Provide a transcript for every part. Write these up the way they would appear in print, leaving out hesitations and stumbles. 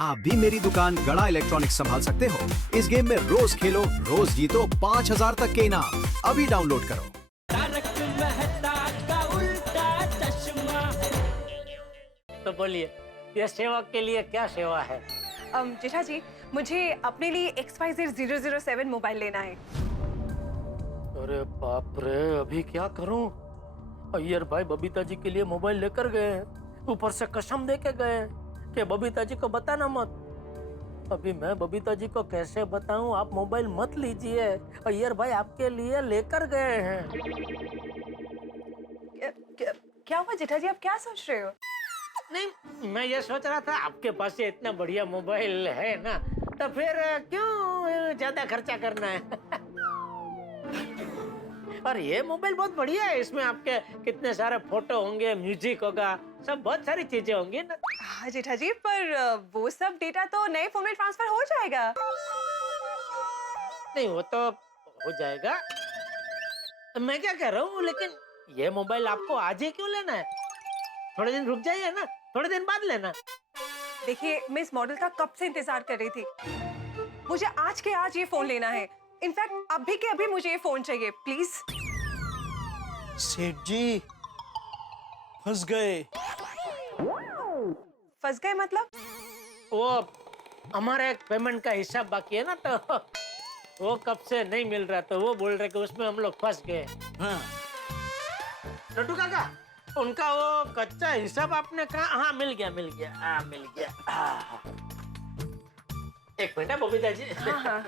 आप भी मेरी दुकान गड़ा इलेक्ट्रॉनिक्स संभाल सकते हो। इस गेम में रोज खेलो, रोज जीतो 5,000 तक के इनाम। अभी डाउनलोड करो। तारक मेहता का उल्टा चश्मा। तो बोलिए, ये सेवा के लिए क्या सेवा है? जेठा जी, मुझे अपने लिए XYZ 007 मोबाइल लेना है। अरे बाप रे, अभी क्या करूं? अय्यर भाई बबीता जी के लिए मोबाइल लेकर गए हैं, ऊपर से कसम दे के गए हैं कि बबीता जी को बताना मत। अभी मैं बबीता जी को कैसे बताऊं? आप मोबाइल मत लीजिए, अय्यर भाई आपके लिए लेकर गए हैं। क्या हुआ जेठा जी, आप क्या सोच रहे हो? नहीं, मैं ये सोच रहा था आपके पास ये इतना बढ़िया मोबाइल है ना, तो फिर क्यों ज्यादा खर्चा करना है? और ये मोबाइल बहुत बढ़िया है, इसमें आपके कितने सारे फोटो होंगे, म्यूजिक होगा, सब बहुत सारी चीजें होंगी ना। हाँ जेठा जी, पर वो सब डेटा तो नए फोन में ट्रांसफर हो जाएगा। नहीं, वो तो हो जाएगा। तो मैं क्या कह रहा हूँ, लेकिन ये मोबाइल आपको आज ही क्यों लेना है? थोड़े दिन रुक जाइए ना, थोड़े दिन बाद लेना। देखिए, मैं इस मॉडल का कब से इंतजार कर रही थी। मुझे आज के आज ये फोन लेना है। इनफैक्ट अभी के अभी मुझे ये फोन चाहिए, प्लीज। सेठ जी फंस गए। फंस गए मतलब? वो हमारा एक पेमेंट का हिसाब बाकी है ना, तो वो कब से नहीं मिल रहा, तो वो बोल रहे कि उसमें हम लोग फंस गए। हाँ। लड्डू काका, उनका वो कच्चा हिसाब आपने कहा? हाँ, मिल गया मिल गया, हाँ मिल गया। हाँ। एक मिनट है बबीता जी। हाँ हाँ।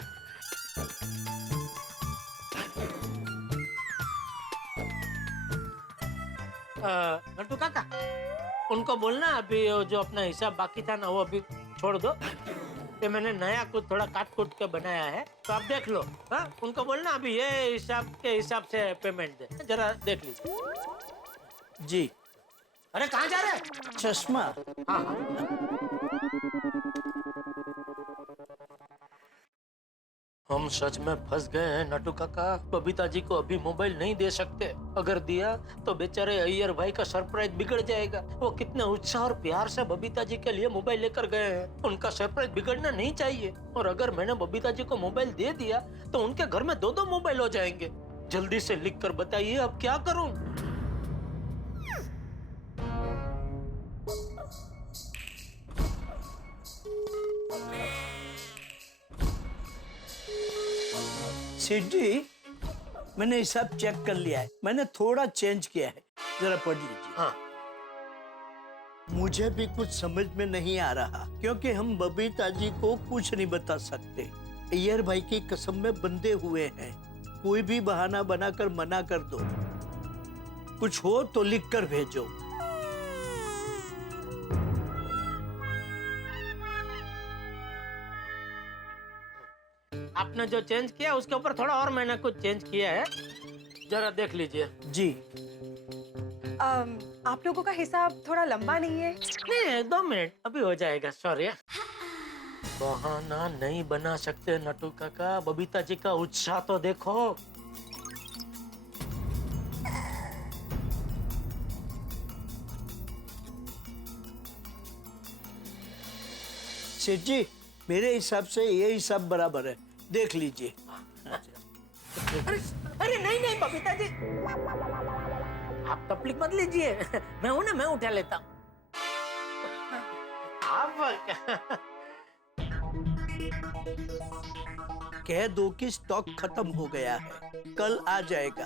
लड्डू काका, उनको बोलना अभी जो अपना हिसाब बाकी था ना, वो अभी छोड़ दो। ये मैंने नया कुछ थोड़ा काट कूट के बनाया है, तो आप देख लो। हाँ, उनको बोलना अभी ये हिसाब के हिसाब से पेमेंट दे, जरा देख लीजिए। जी। अरे कहाँ जा रहे हैं? चश्मा। हाँ हाँ। हम सच में फंस गए हैं नटू काका। बबीता जी को अभी मोबाइल नहीं दे सकते, अगर दिया तो बेचारे अय्यर भाई का सरप्राइज बिगड़ जाएगा। वो कितने उत्साह और प्यार से बबीता जी के लिए मोबाइल लेकर गए हैं, उनका सरप्राइज बिगड़ना नहीं चाहिए। और अगर मैंने बबीता जी को मोबाइल दे दिया तो उनके घर में 2-2 मोबाइल हो जाएंगे। जल्दी से लिख कर बताइए अब क्या करूं? सेठ जी, मैंने हिसाब चेक कर लिया है, मैंने थोड़ा चेंज किया है, जरा पढ़ लीजिए। हाँ। मुझे भी कुछ समझ में नहीं आ रहा, क्योंकि हम बबीता जी को कुछ नहीं बता सकते। अय्यर भाई की कसम में बंधे हुए हैं। कोई भी बहाना बनाकर मना कर दो। कुछ हो तो लिख कर भेजो। आपने जो चेंज किया उसके ऊपर थोड़ा और मैंने कुछ चेंज किया है, जरा देख लीजिए। जी। आप लोगों का हिसाब थोड़ा लंबा नहीं है? नहीं, 2 मिनट अभी हो जाएगा। सॉरी। बहाना नहीं बना सकते नटू काका, बबीता जी का उत्साह तो देखो। सेठ जी, मेरे हिसाब से ये हिसाब बराबर है, देख लीजिए। अरे अरे नहीं नहीं बबीता जी, आप तकलीफ मत लीजिए। मैं हूं ना, मैं उठा लेता हूँ। आप कह दो कि स्टॉक खत्म हो गया है, कल आ जाएगा।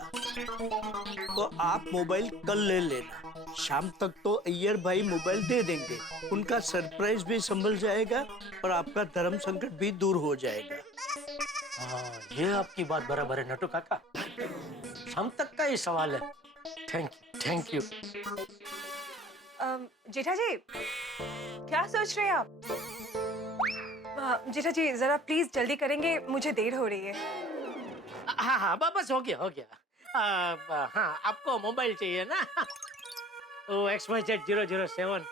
तो आप मोबाइल कल ले लेना। शाम तक तो अय्यर भाई मोबाइल दे देंगे, उनका सरप्राइज भी संभल जाएगा और आपका धर्म संकट भी दूर हो जाएगा। हाँ, ये आपकी बात बराबर है नटू काका। शाम तक का ही सवाल है। Thank you. जेठा जी, क्या सोच रहे हैं आप? जेठा जी, जरा प्लीज जल्दी करेंगे, मुझे देर हो रही है। हाँ हाँ, बस हो गया। हाँ, आपको मोबाइल चाहिए ना? वो XYZ 007।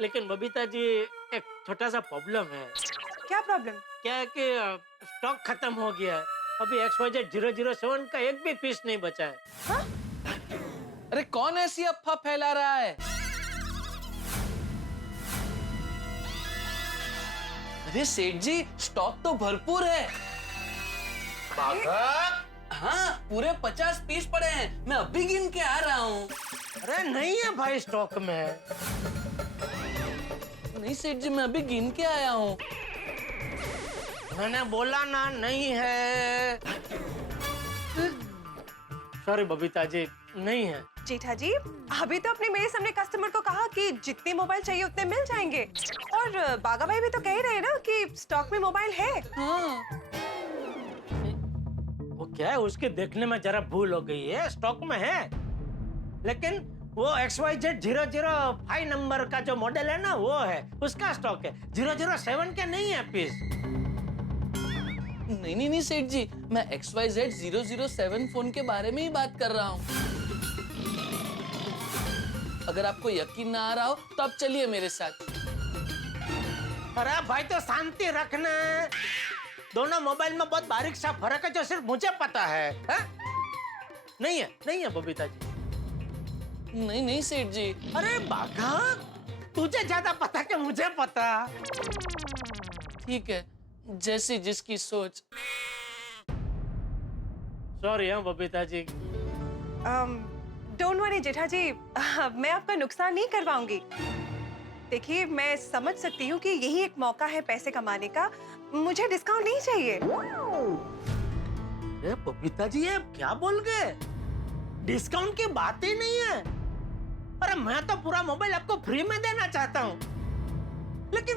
लेकिन बबीता जी, एक छोटा सा प्रॉब्लम है। क्या प्रॉब्लम? क्या है कि स्टॉक खत्म हो गया है, अभी XYZ 007 का एक भी पीस नहीं बचा है। हाँ? अरे कौन ऐसी अफवाह फैला रहा है? अरे सेठ जी, स्टॉक तो भरपूर है। हाँ, पूरे 50 पीस पड़े हैं। मैं अभी गिन के आ रहा हूँ। अरे नहीं है भाई स्टॉक में। नहीं सेठ जी, मैं अभी गिन के आया हूँ। मैंने बोला ना नहीं है। सॉरी बबीता जी, नहीं है। जेठा जी, अभी तो अपने मेरे सामने कस्टमर को कहा कि जितने मोबाइल चाहिए उतने मिल जाएंगे, और बागा भाई भी तो कह रहे हैं ना कि स्टॉक में मोबाइल है। हाँ। वो क्या है, उसके देखने में जरा भूल हो गई है, स्टॉक में है, लेकिन वो XYZ 005 नंबर का जो मॉडल है ना, वो है, उसका स्टॉक है। 007 के नहीं है पीस। नहीं सेठ जी, मैं XYZ 007 फोन के बारे में ही बात कर रहा हूँ। अगर आपको यकीन ना आ रहा हो तो आप चलिए मेरे साथ। अरे भाई तो शांति रखना। दोनों मोबाइल में बहुत बारीक सा फर्क है जो सिर्फ मुझे पता है, हा? नहीं है बबीता जी। नहीं सेठ जी। अरे बाघा, तुझे ज्यादा पता कि मुझे पता। ठीक है, जैसी जिसकी सोच। सॉरी हाँ बबीता जी। डोंट वरी जेठा जी, मैं आपका नुकसान नहीं करवाऊंगी। देखिए, मैं समझ सकती हूँ कि यही एक मौका है पैसे कमाने का, मुझे डिस्काउंट नहीं चाहिए। अरे बबीता जी, ये क्या बोल गए? डिस्काउंट की बात ही नहीं है। अरे मैं तो पूरा मोबाइल आपको फ्री में देना चाहता हूँ, लेकिन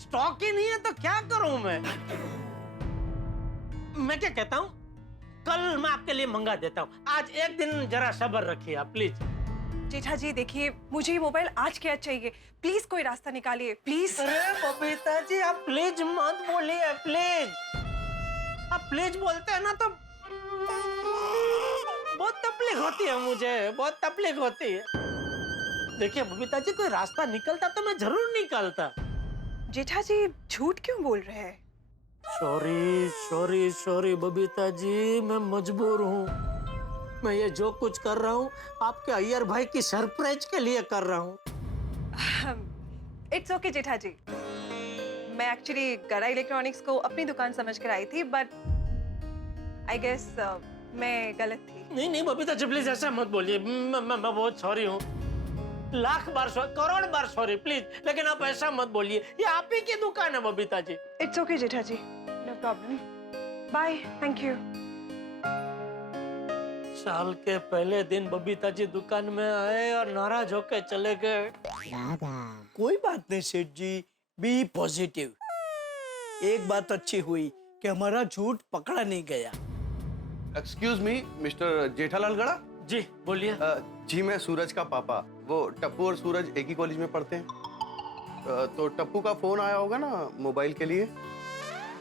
स्टॉक ही नहीं है तो क्या करूं मैं क्या कहता हूँ, कल मैं आपके लिए मंगा देता हूँ। आज एक दिन जरा सब्र रखिए आप प्लीज। जेठा जी देखिए, मुझे ये मोबाइल आज के आज चाहिए, प्लीज कोई रास्ता निकालिए प्लीज। अरे बबीता जी, आप प्लीज मत बोलिए, प्लीज। आप प्लीज बोलते हैं ना तो बहुत तकलीफ होती है, मुझे बहुत तकलीफ होती है। देखिए बबीता जी, कोई रास्ता निकलता तो मैं जरूर निकालता। जेठा जी झूठ क्यों बोल रहे हैं? सॉरी बबीता जी, मैं मजबूर हूँ। मैं ये जो कुछ कर रहा हूँ आपके अय्यर भाई की सरप्राइज के लिए कर रहा हूँ। इट्स ओके जेठा जी, मैं एक्चुअली गड़ा इलेक्ट्रॉनिक्स को अपनी दुकान समझ कर आई थी, बट आई गेस मैं गलत थी। नहीं बबीता जी, प्लीज ऐसा मत बोलिए। मैं बहुत सॉरी हूँ, लाख बार सॉरी, करोड़ बार सॉरी, प्लीज। लेकिन आप ऐसा मत बोलिए, ये आप ही की दुकान है Babita ji. It's okay Jetha ji, no problem, bye, thank you. साल के पहले दिन बबीता जी दुकान में आए और नाराज होकर चले गए। कोई बात नहीं सेठ जी, बी पॉजिटिव। एक बात अच्छी हुई कि हमारा झूठ पकड़ा नहीं गया। एक्सक्यूज मी, मिस्टर जेठालाल गड़ा। जी बोलिए। जी मैं सूरज का पापा। वो टप्पू और सूरज एक ही कॉलेज में पढ़ते हैं। तो टप्पू का फोन आया होगा ना मोबाइल के लिए।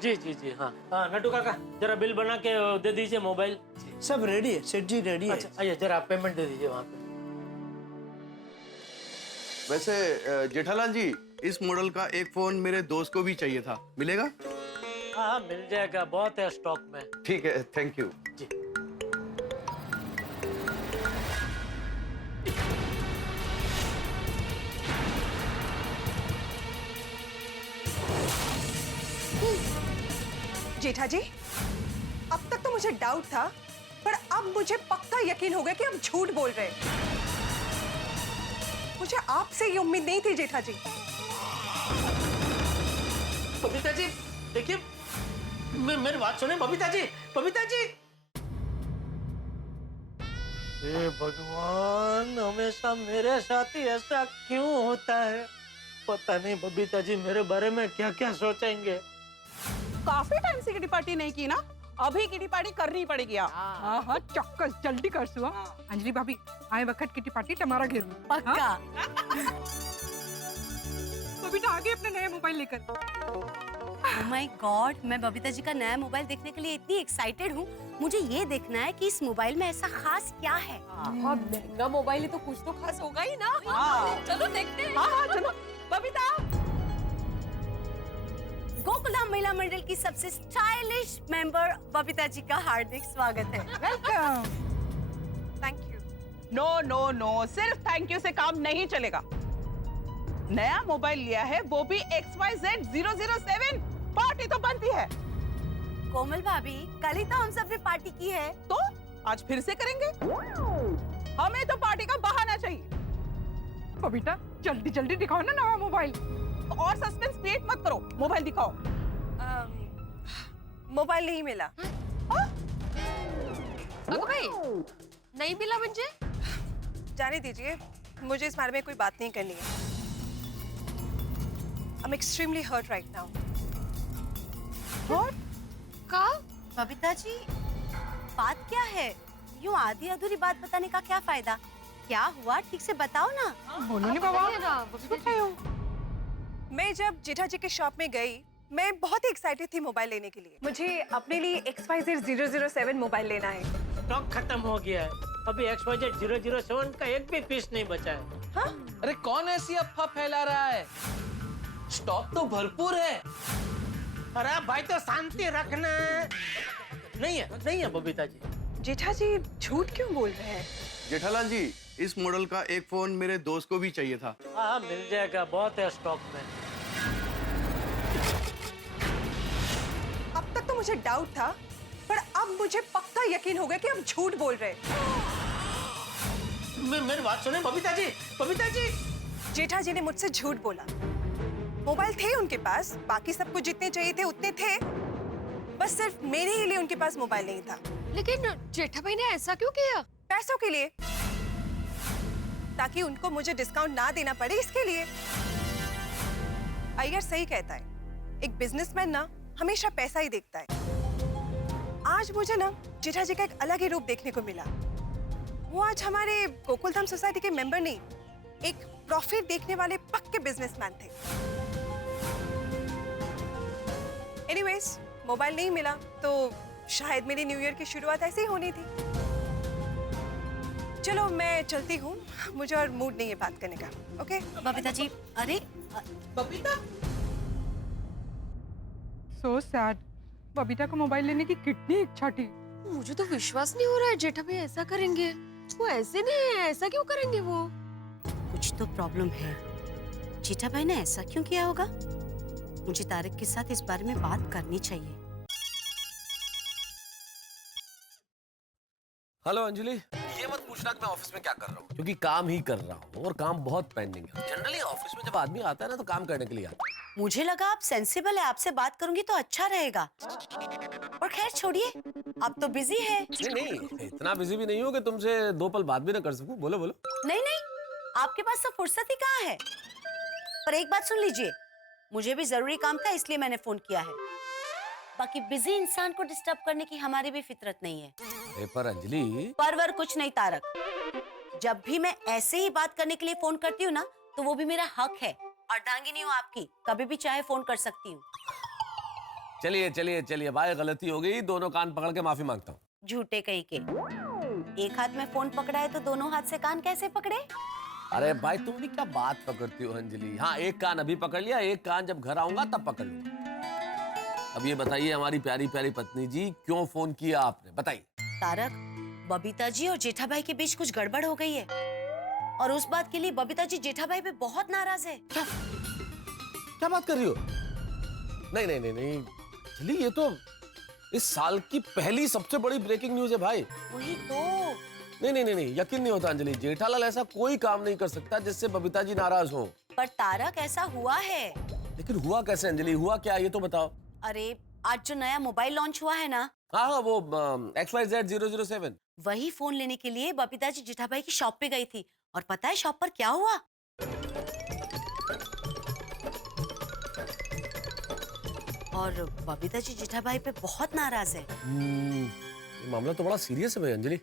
जी हाँ नटू काका, जरा बिल बना के दे दीजिए मोबाइल। सब रेडी है सेठ जी, रेडी है। अच्छा आइए, जरा आप पेमेंट दे दीजिए वहाँ पे। वैसे जेठालाल जी, इस मॉडल का एक फोन मेरे दोस्त को भी चाहिए था, मिलेगा? हाँ मिल जाएगा, बहुत है स्टॉक में। ठीक है, थैंक यू। जी। जेठा जी, अब तक तो मुझे डाउट था, पर अब मुझे पक्का यकीन हो गया कि आप झूठ बोल रहे हैं। मुझे आपसे ये उम्मीद नहीं थी जेठा जी। बबीता जी देखिए, मेरी बात सुने बबीता जी। हे भगवान, हमेशा मेरे साथ ही ऐसा क्यों होता है? पता नहीं बबीता जी मेरे बारे में क्या क्या सोचेंगे। काफी टाइम से किटी पार्टी नहीं की ना, अभी किटी पार्टी करनी पड़ेगी। हाँ चक्कस जल्दी कर सुआ। अंजलि भाभी आए वक्त किटी पार्टी टमारा घेर में पक्का। बबीता आगे अपने नए मोबाइल लेकर। ओह माय गॉड, मैं बबीता जी का नया मोबाइल देखने के लिए इतनी एक्साइटेड हूँ। मुझे ये देखना है कि इस मोबाइल में ऐसा खास क्या है। महंगा मोबाइल है तो कुछ तो खास होगा ही ना। चलो देखते हैं। हाँ चलो। बबीता, गोकुलधाम महिला मंडल की सबसे स्टाइलिश मेंबर बबीता जी का हार्दिक स्वागत है। वेलकम। Thank you. नो, सिर्फ थैंक यू से काम नहीं चलेगा। नया मोबाइल लिया है, वो भी XYZ 007। पार्टी तो बनती है। कोमल भाभी, कल ही तो हम सब ने पार्टी की है। तो आज फिर से करेंगे। हमें तो पार्टी का बहाना चाहिए। बबीता, जल्दी जल्दी दिखाओ ना नया मोबाइल। और सस्पेंस क्रिएट मत करो, मोबाइल दिखाओ। मोबाईल नहीं मिला। अगं बाई, नहीं मिला म्हणजे? जाने दीजिए, मुझे इस बारे में कोई बात नहीं करनी है। I'm extremely hurt right now. का? बबीता जी, बात क्या है? यूं आधी अधूरी बात बताने का क्या फायदा? क्या हुआ, ठीक से बताओ ना। बोलो नहीं बाबा। बताइए ना, बबीता मैं जब जेठा जी के शॉप में गई, मैं बहुत ही एक्साइटेड थी मोबाइल लेने के लिए। मुझे अपने लिए XYZ 007 मोबाइल लेना है। स्टॉक खत्म हो गया है। अभी XYZ 007 का एक भी पीस नहीं बचा है। अरे कौन ऐसी अफवाह फैला रहा है? स्टॉक तो भरपूर है। अरे भाई तो शांति रखना। नहीं है बबीता जी। जेठा जी झूठ क्यों बोल रहे हैं? जेठालाल जी, इस मॉडल का एक फोन मेरे दोस्त को भी चाहिए था। हाँ मिल जाएगा, बहुत है स्टॉक में। अब तक तो मुझे डाउट था, पर अब मुझे पक्का यकीन हो गया कि आप झूठ बोल रहे हैं। मेरी बात सुने बबीता जी। बबीता जी, जेठा जी ने मुझसे झूठ बोला। मोबाइल थे उनके पास, बाकी सबको जितने चाहिए थे उतने थे, बस सिर्फ मेरे ही लिए उनके पास मोबाइल नहीं था। लेकिन जेठा भाई ने ऐसा क्यों किया? पैसों के लिए, ताकि उनको मुझे डिस्काउंट ना देना पड़े, इसके लिए। अय्यर सही कहता है, एक बिजनेसमैन ना हमेशा पैसा ही देखता है। आज मुझे ना जेठा जी का एक अलग ही रूप देखने को मिला। वो आज हमारे गोकुलधाम सोसाइटी के मेंबर नहीं, एक प्रॉफिट देखने वाले पक्के बिजनेसमैन थे। एनीवेज, मोबाइल नहीं मिला तो शायद मेरी न्यू ईयर की शुरुआत ऐसे ही होनी थी। चलो मैं चलती हूँ, मुझे और मूड नहीं है बात करने का। ओके बबीता जी, अरे बबीता, सो सैड। बबीता को मोबाइल लेने की कितनी इच्छा थी। मुझे तो विश्वास नहीं हो रहा है जेठा भाई ऐसा करेंगे। वो ऐसे नहीं है, ऐसा क्यों करेंगे वो? कुछ तो प्रॉब्लम है। जेठा भाई ने ऐसा क्यों किया होगा? मुझे तारक के साथ इस बारे में बात करनी चाहिए। हेलो अंजलि, ये मत पूछना कि मैं ऑफिस में क्या कर रहा हूँ, क्योंकि काम ही कर रहा हूँ और काम बहुत पेंडिंग है। जनरली ऑफिस में जब आदमी आता है ना तो काम करने के लिए आता है। मुझे लगा आप सेंसिबल है, आपसे बात करूंगी तो अच्छा रहेगा। और खैर छोड़िए, आप तो बिजी है। नहीं, इतना बिजी भी नहीं हूँ कि तुमसे दो पल बात भी ना कर सकूं। बोलो बोलो। नहीं, आपके पास तो फुर्सत ही कहाँ है। पर एक बात सुन लीजिए, मुझे भी जरूरी काम था इसलिए मैंने फोन किया है। बाकी बिजी इंसान को डिस्टर्ब करने की हमारी भी फितरत नहीं है। पर अंजलि, परवर कुछ नहीं तारक, जब भी मैं ऐसे ही बात करने के लिए फोन करती हूँ ना, तो वो भी मेरा हक है। अर्धांगिनी हूँ आपकी, कभी भी चाहे फोन कर सकती हूँ। चलिए भाई, गलती हो गई। दोनों कान पकड़ के माफी मांगता हूँ। झूठे कहीं के। एक हाथ में फोन पकड़ा है तो दोनों हाथ से कान कैसे पकड़े? अरे भाई, तुम भी क्या बात पकड़ती हो अंजलि। हाँ, एक कान अभी पकड़ लिया, एक कान जब घर आऊंगा तब पकड़ लूंगा। अब ये बताइए हमारी प्यारी प्यारी पत्नी जी, क्यों फोन किया आपने, बताइए। तारक, बबीता जी और जेठा भाई के बीच कुछ गड़बड़ हो गई है, और उस बात के लिए बबीता जी जेठा भाई पे बहुत नाराज है। क्या बात कर रही हो? नहीं चलिए, ये तो इस साल की पहली सबसे बड़ी ब्रेकिंग न्यूज है भाई। वही तो। नहीं, यकीन नहीं होता अंजलि। जेठालाल ऐसा कोई काम नहीं कर सकता जिससे बबीता जी नाराज हो। पर तारक, ऐसा हुआ है। लेकिन हुआ कैसे अंजलि, हुआ क्या ये तो बताओ। अरे, आज जो नया मोबाइल लॉन्च हुआ है ना, हाँ, वो XYZ 007। वही फोन लेने के लिए बबीता जी जेठा भाई की शॉप पे गई थी। और पता है शॉप पर क्या हुआ? और बबीता जी जेठा भाई पे बहुत नाराज है। ये मामला तो बड़ा सीरियस है भाई अंजलि।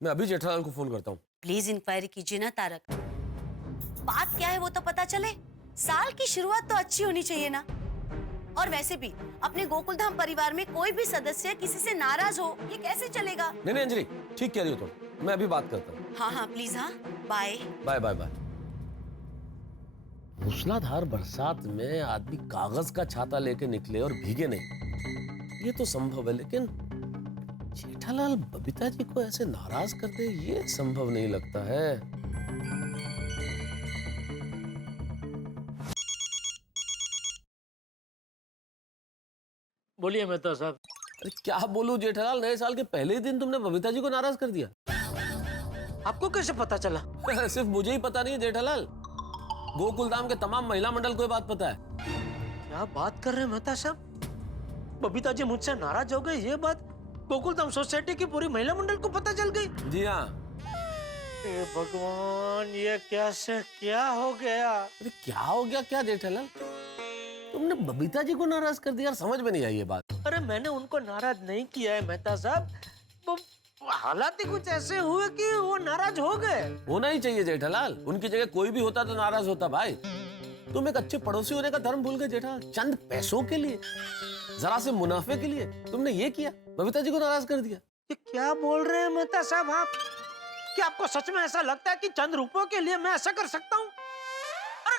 मैं अभी जेठालाल को फोन करता हूँ। प्लीज इंक्वायरी कीजिए ना तारक। बात क्या है वो तो पता चले। साल की शुरुआत तो अच्छी होनी चाहिए ना। और वैसे भी अपने गोकुलधाम परिवार में कोई भी सदस्य किसी से नाराज हो, ये कैसे चलेगा? नहीं अंजलि, ठीक कह रही हो तुम। मैं अभी बात करता हूँ। हाँ प्लीज। हाँ, बाय बाय। मूसलाधार बरसात में आदमी कागज का छाता लेके निकले और भीगे नहीं, ये तो संभव है। लेकिन जेठालाल बबीता जी को ऐसे नाराज कर दे, ये संभव नहीं लगता है। बोलिए मेहता साहब। अरे क्या बोलूं जेठालाल, नए साल के पहले ही दिन तुमने बबीता जी को नाराज कर दिया। आपको कैसे पता चला? सिर्फ मुझे ही पता नहीं है जेठालाल, गोकुलधाम के तमाम महिला मंडल को ये बात पता है। क्या बात कर रहे हैं मेहता साहब? बबीता जी मुझसे नाराज हो गई, ये बात गोकुलधाम सोसाइटी की पूरी महिला मंडल को पता चल गई? जी हाँ। हे भगवान, ये कैसे क्या हो गया? अरे क्या हो गया क्या जेठालाल, तुमने बबीता जी को नाराज कर दिया? समझ में नहीं आई ये बात। अरे मैंने उनको नाराज नहीं किया है मेहता साहब, वो हालात ही कुछ ऐसे हुए कि वो नाराज हो गए। होना ही चाहिए जेठालाल, उनकी जगह कोई भी होता तो नाराज होता। भाई तुम एक अच्छे पड़ोसी होने का धर्म भूल गए जेठालाल। चंद पैसों के लिए, जरा से मुनाफे के लिए तुमने ये किया, बबीता जी को नाराज कर दिया। ये क्या बोल रहे हैं मेहता साहब आप? क्या आपको सच में ऐसा लगता है कि चंद रुपयों के लिए मैं ऐसा कर सकता हूँ? अरे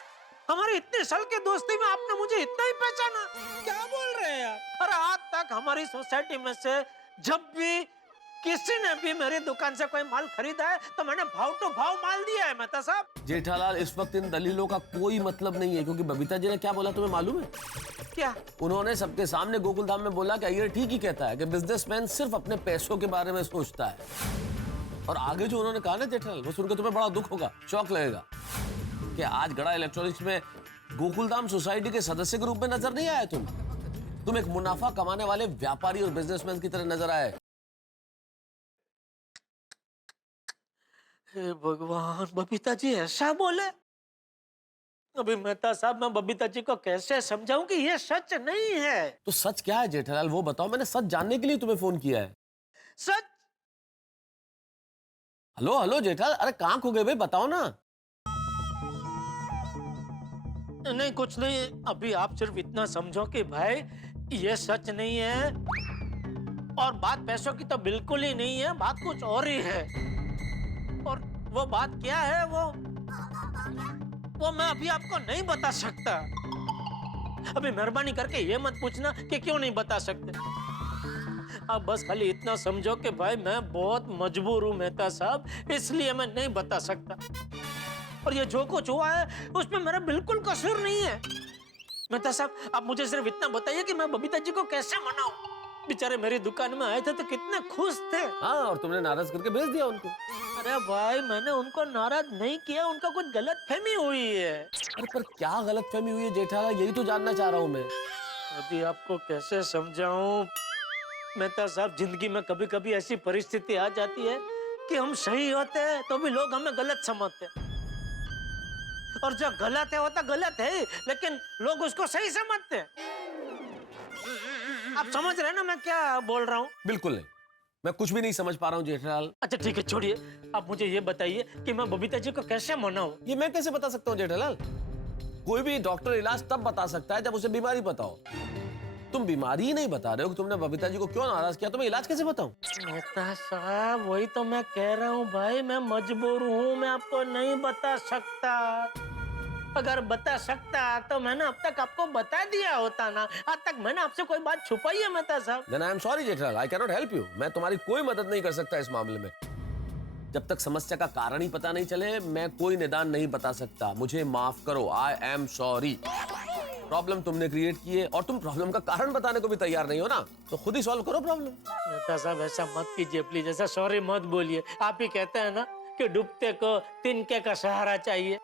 हमारे इतने साल के दोस्ती में आपने मुझे इतना ही पहचाना? क्या बोल रहे हैं यार? अरे आज तक हमारी सोसाइटी में से जब भी किसी ने भी मेरी दुकान से कोई माल खरीदा है तो मैंने भाव टू भाव माल दिया है मेहता साहब। जेठालाल इस वक्त इन दलीलों का कोई मतलब नहीं है, क्योंकि बबीता जी ने क्या बोला तुम्हें मालूम है? क्या? उन्होंने सबके सामने गोकुलधाम में बोला कि अय्यर ठीक ही कहता है कि बिजनेसमैन सिर्फ अपने पैसों के बारे में सोचता है। और आगे जो उन्होंने कहा ना जेठालाल, वो सुनकर तुम्हें बड़ा दुख होगा, शौक लगेगा कि आज गड़ा इलेक्ट्रॉनिक्स में गोकुलधाम सोसाइटी के सदस्य के रूप में नजर नहीं आए तुम एक मुनाफा कमाने वाले व्यापारी और बिजनेसमैन की तरह नजर आए। हे भगवान, बबीता जी ऐसा बोले? अभी मेहता साहब मैं बबीता जी को कैसे समझाऊं कि ये सच नहीं है? तो सच क्या है जेठालाल, वो बताओ। मैंने सच जानने के लिए तुम्हें फोन किया है। सच? हेलो हेलो जेठालाल, अरे कहाँ खो गए भाई, बताओ ना। नहीं कुछ नहीं, अभी आप सिर्फ इतना समझो कि भाई ये सच नहीं है, और बात पैसों की तो बिल्कुल ही नहीं है, बात कुछ और ही है। और वो बात क्या है वो मैं अभी आपको नहीं बता सकता। अभी मेहरबानी करके ये मत पूछना कि क्यों नहीं बता सकते। आप बस खाली इतना समझो कि भाई मैं बहुत मजबूर हूँ मेहता साहब, इसलिए मैं नहीं बता सकता। और ये जो कुछ हुआ है उसमें मेरा बिल्कुल कसूर नहीं है। मेहता साहब आप मुझे सिर्फ इतना बताइए कि मैं बबीता जी को कैसे मनाऊं? बेचारे मेरी दुकान में आए थे तो कितने खुश थे। हाँ, और तुमने नाराज करके भेज दिया उनको। अरे भाई मैंने उनको नाराज नहीं किया, उनका कुछ गलतफहमी हुई है। अरे पर क्या गलतफहमी हुई है जेठालाल, यही तो जानना चाह रहा हूँ मैं। अभी आपको कैसे समझाऊं मेहता साहब, जिंदगी में कभी कभी ऐसी परिस्थिति आ जाती है कि हम सही होते हैं तो भी लोग हमें गलत समझते हैं, और जो गलत है वो तो गलत है, लेकिन लोग उसको सही समझते हैं। आप समझ रहे हैं ना मैं क्या बोल रहा हूँ? बिल्कुल नहीं, मैं कुछ भी नहीं समझ पा रहा हूँ जेठालाल। अच्छा ठीक है छोड़िए, आप मुझे ये बताइए कि मैं बबीता जी को कैसे मनाऊं? ये मैं कैसे बता सकता हूँ जेठालाल? कोई भी डॉक्टर इलाज तब बता सकता है जब उसे बीमारी पता हो। तुम बीमारी ही नहीं बता रहे हो कि तुमने बबीता जी को क्यों नाराज किया, तो मैं इलाज कैसे बताऊं? मेहता साहब वही तो मैं कह रहा हूँ भाई, मैं मजबूर हूँ, मैं आपको नहीं बता सकता। अगर बता सकता तो मैंने अब तक आपको बता दिया होता ना। आज तक मैंने आपसे कोई बात छुपाई है मेहता साहब? Then I am sorry Jethalal, I cannot help you। मैं तुम्हारी कोई मदद नहीं कर सकता इस मामले में। जब तक समस्या का कारण ही पता नहीं चले मैं कोई निदान नहीं बता सकता। मुझे माफ करो, I am sorry। प्रॉब्लम तुमने क्रिएट की है और तुम प्रॉब्लम का कारण बताने को भी तैयार नहीं हो ना, तो खुद ही सॉल्व करो प्रॉब्लम। मेहता साहब ऐसा मत कीजिए प्लीज, ऐसा सॉरी मत बोलिए। आप ही कहते हैं ना कि डूबते को तिनके का सहारा चाहिए।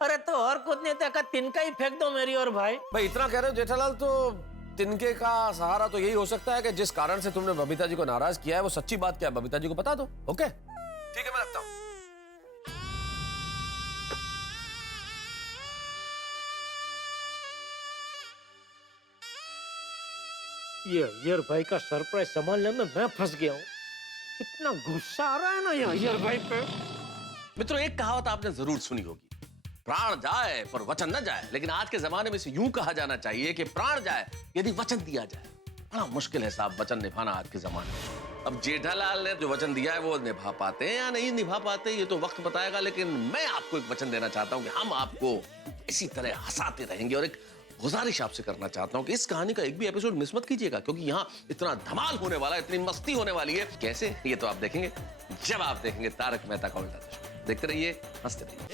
अरे तो और कूदने तक तिनका ही फेंक दो मेरी और भाई। भाई इतना कह रहे हो जेठालाल, तो तिनके का सहारा तो यही हो सकता है कि जिस कारण से तुमने बबीता जी को नाराज किया है वो सच्ची बात क्या है बबीता जी को बता दो। ओके ठीक है, मैं रखता हूँ। ये अय्यर भाई का सरप्राइज संभालने में मैं फंस गया हूँ। इतना गुस्सा आ रहा है ना ये अय्यर भाई पे। मित्रों, एक कहावत आपने जरूर सुनी होगी, प्राण जाए पर वचन न जाए। लेकिन आज के जमाने में इसे यूं कहा जाना चाहिए कि प्राण जाए यदि वचन दिया जाए। बड़ा मुश्किल है साहब वचन निभाना आज के जमाने में। अब जेठालाल ने जो वचन दिया है वो निभा पाते हैं या नहीं निभा पाते ये तो वक्त बताएगा। लेकिन मैं आपको एक वचन देना चाहता हूं कि हम आपको इसी तरह हंसाते रहेंगे। और एक गुजारिश आपसे करना चाहता हूं कि इस कहानी का एक भी एपिसोड मिस मत कीजिएगा, क्योंकि यहाँ इतना धमाल होने वाला है, इतनी मस्ती होने वाली है। कैसे, ये तो आप देखेंगे जब आप देखेंगे तारक मेहता का उल्टा चश्मा। देखते रहिए, हंसते रहिए।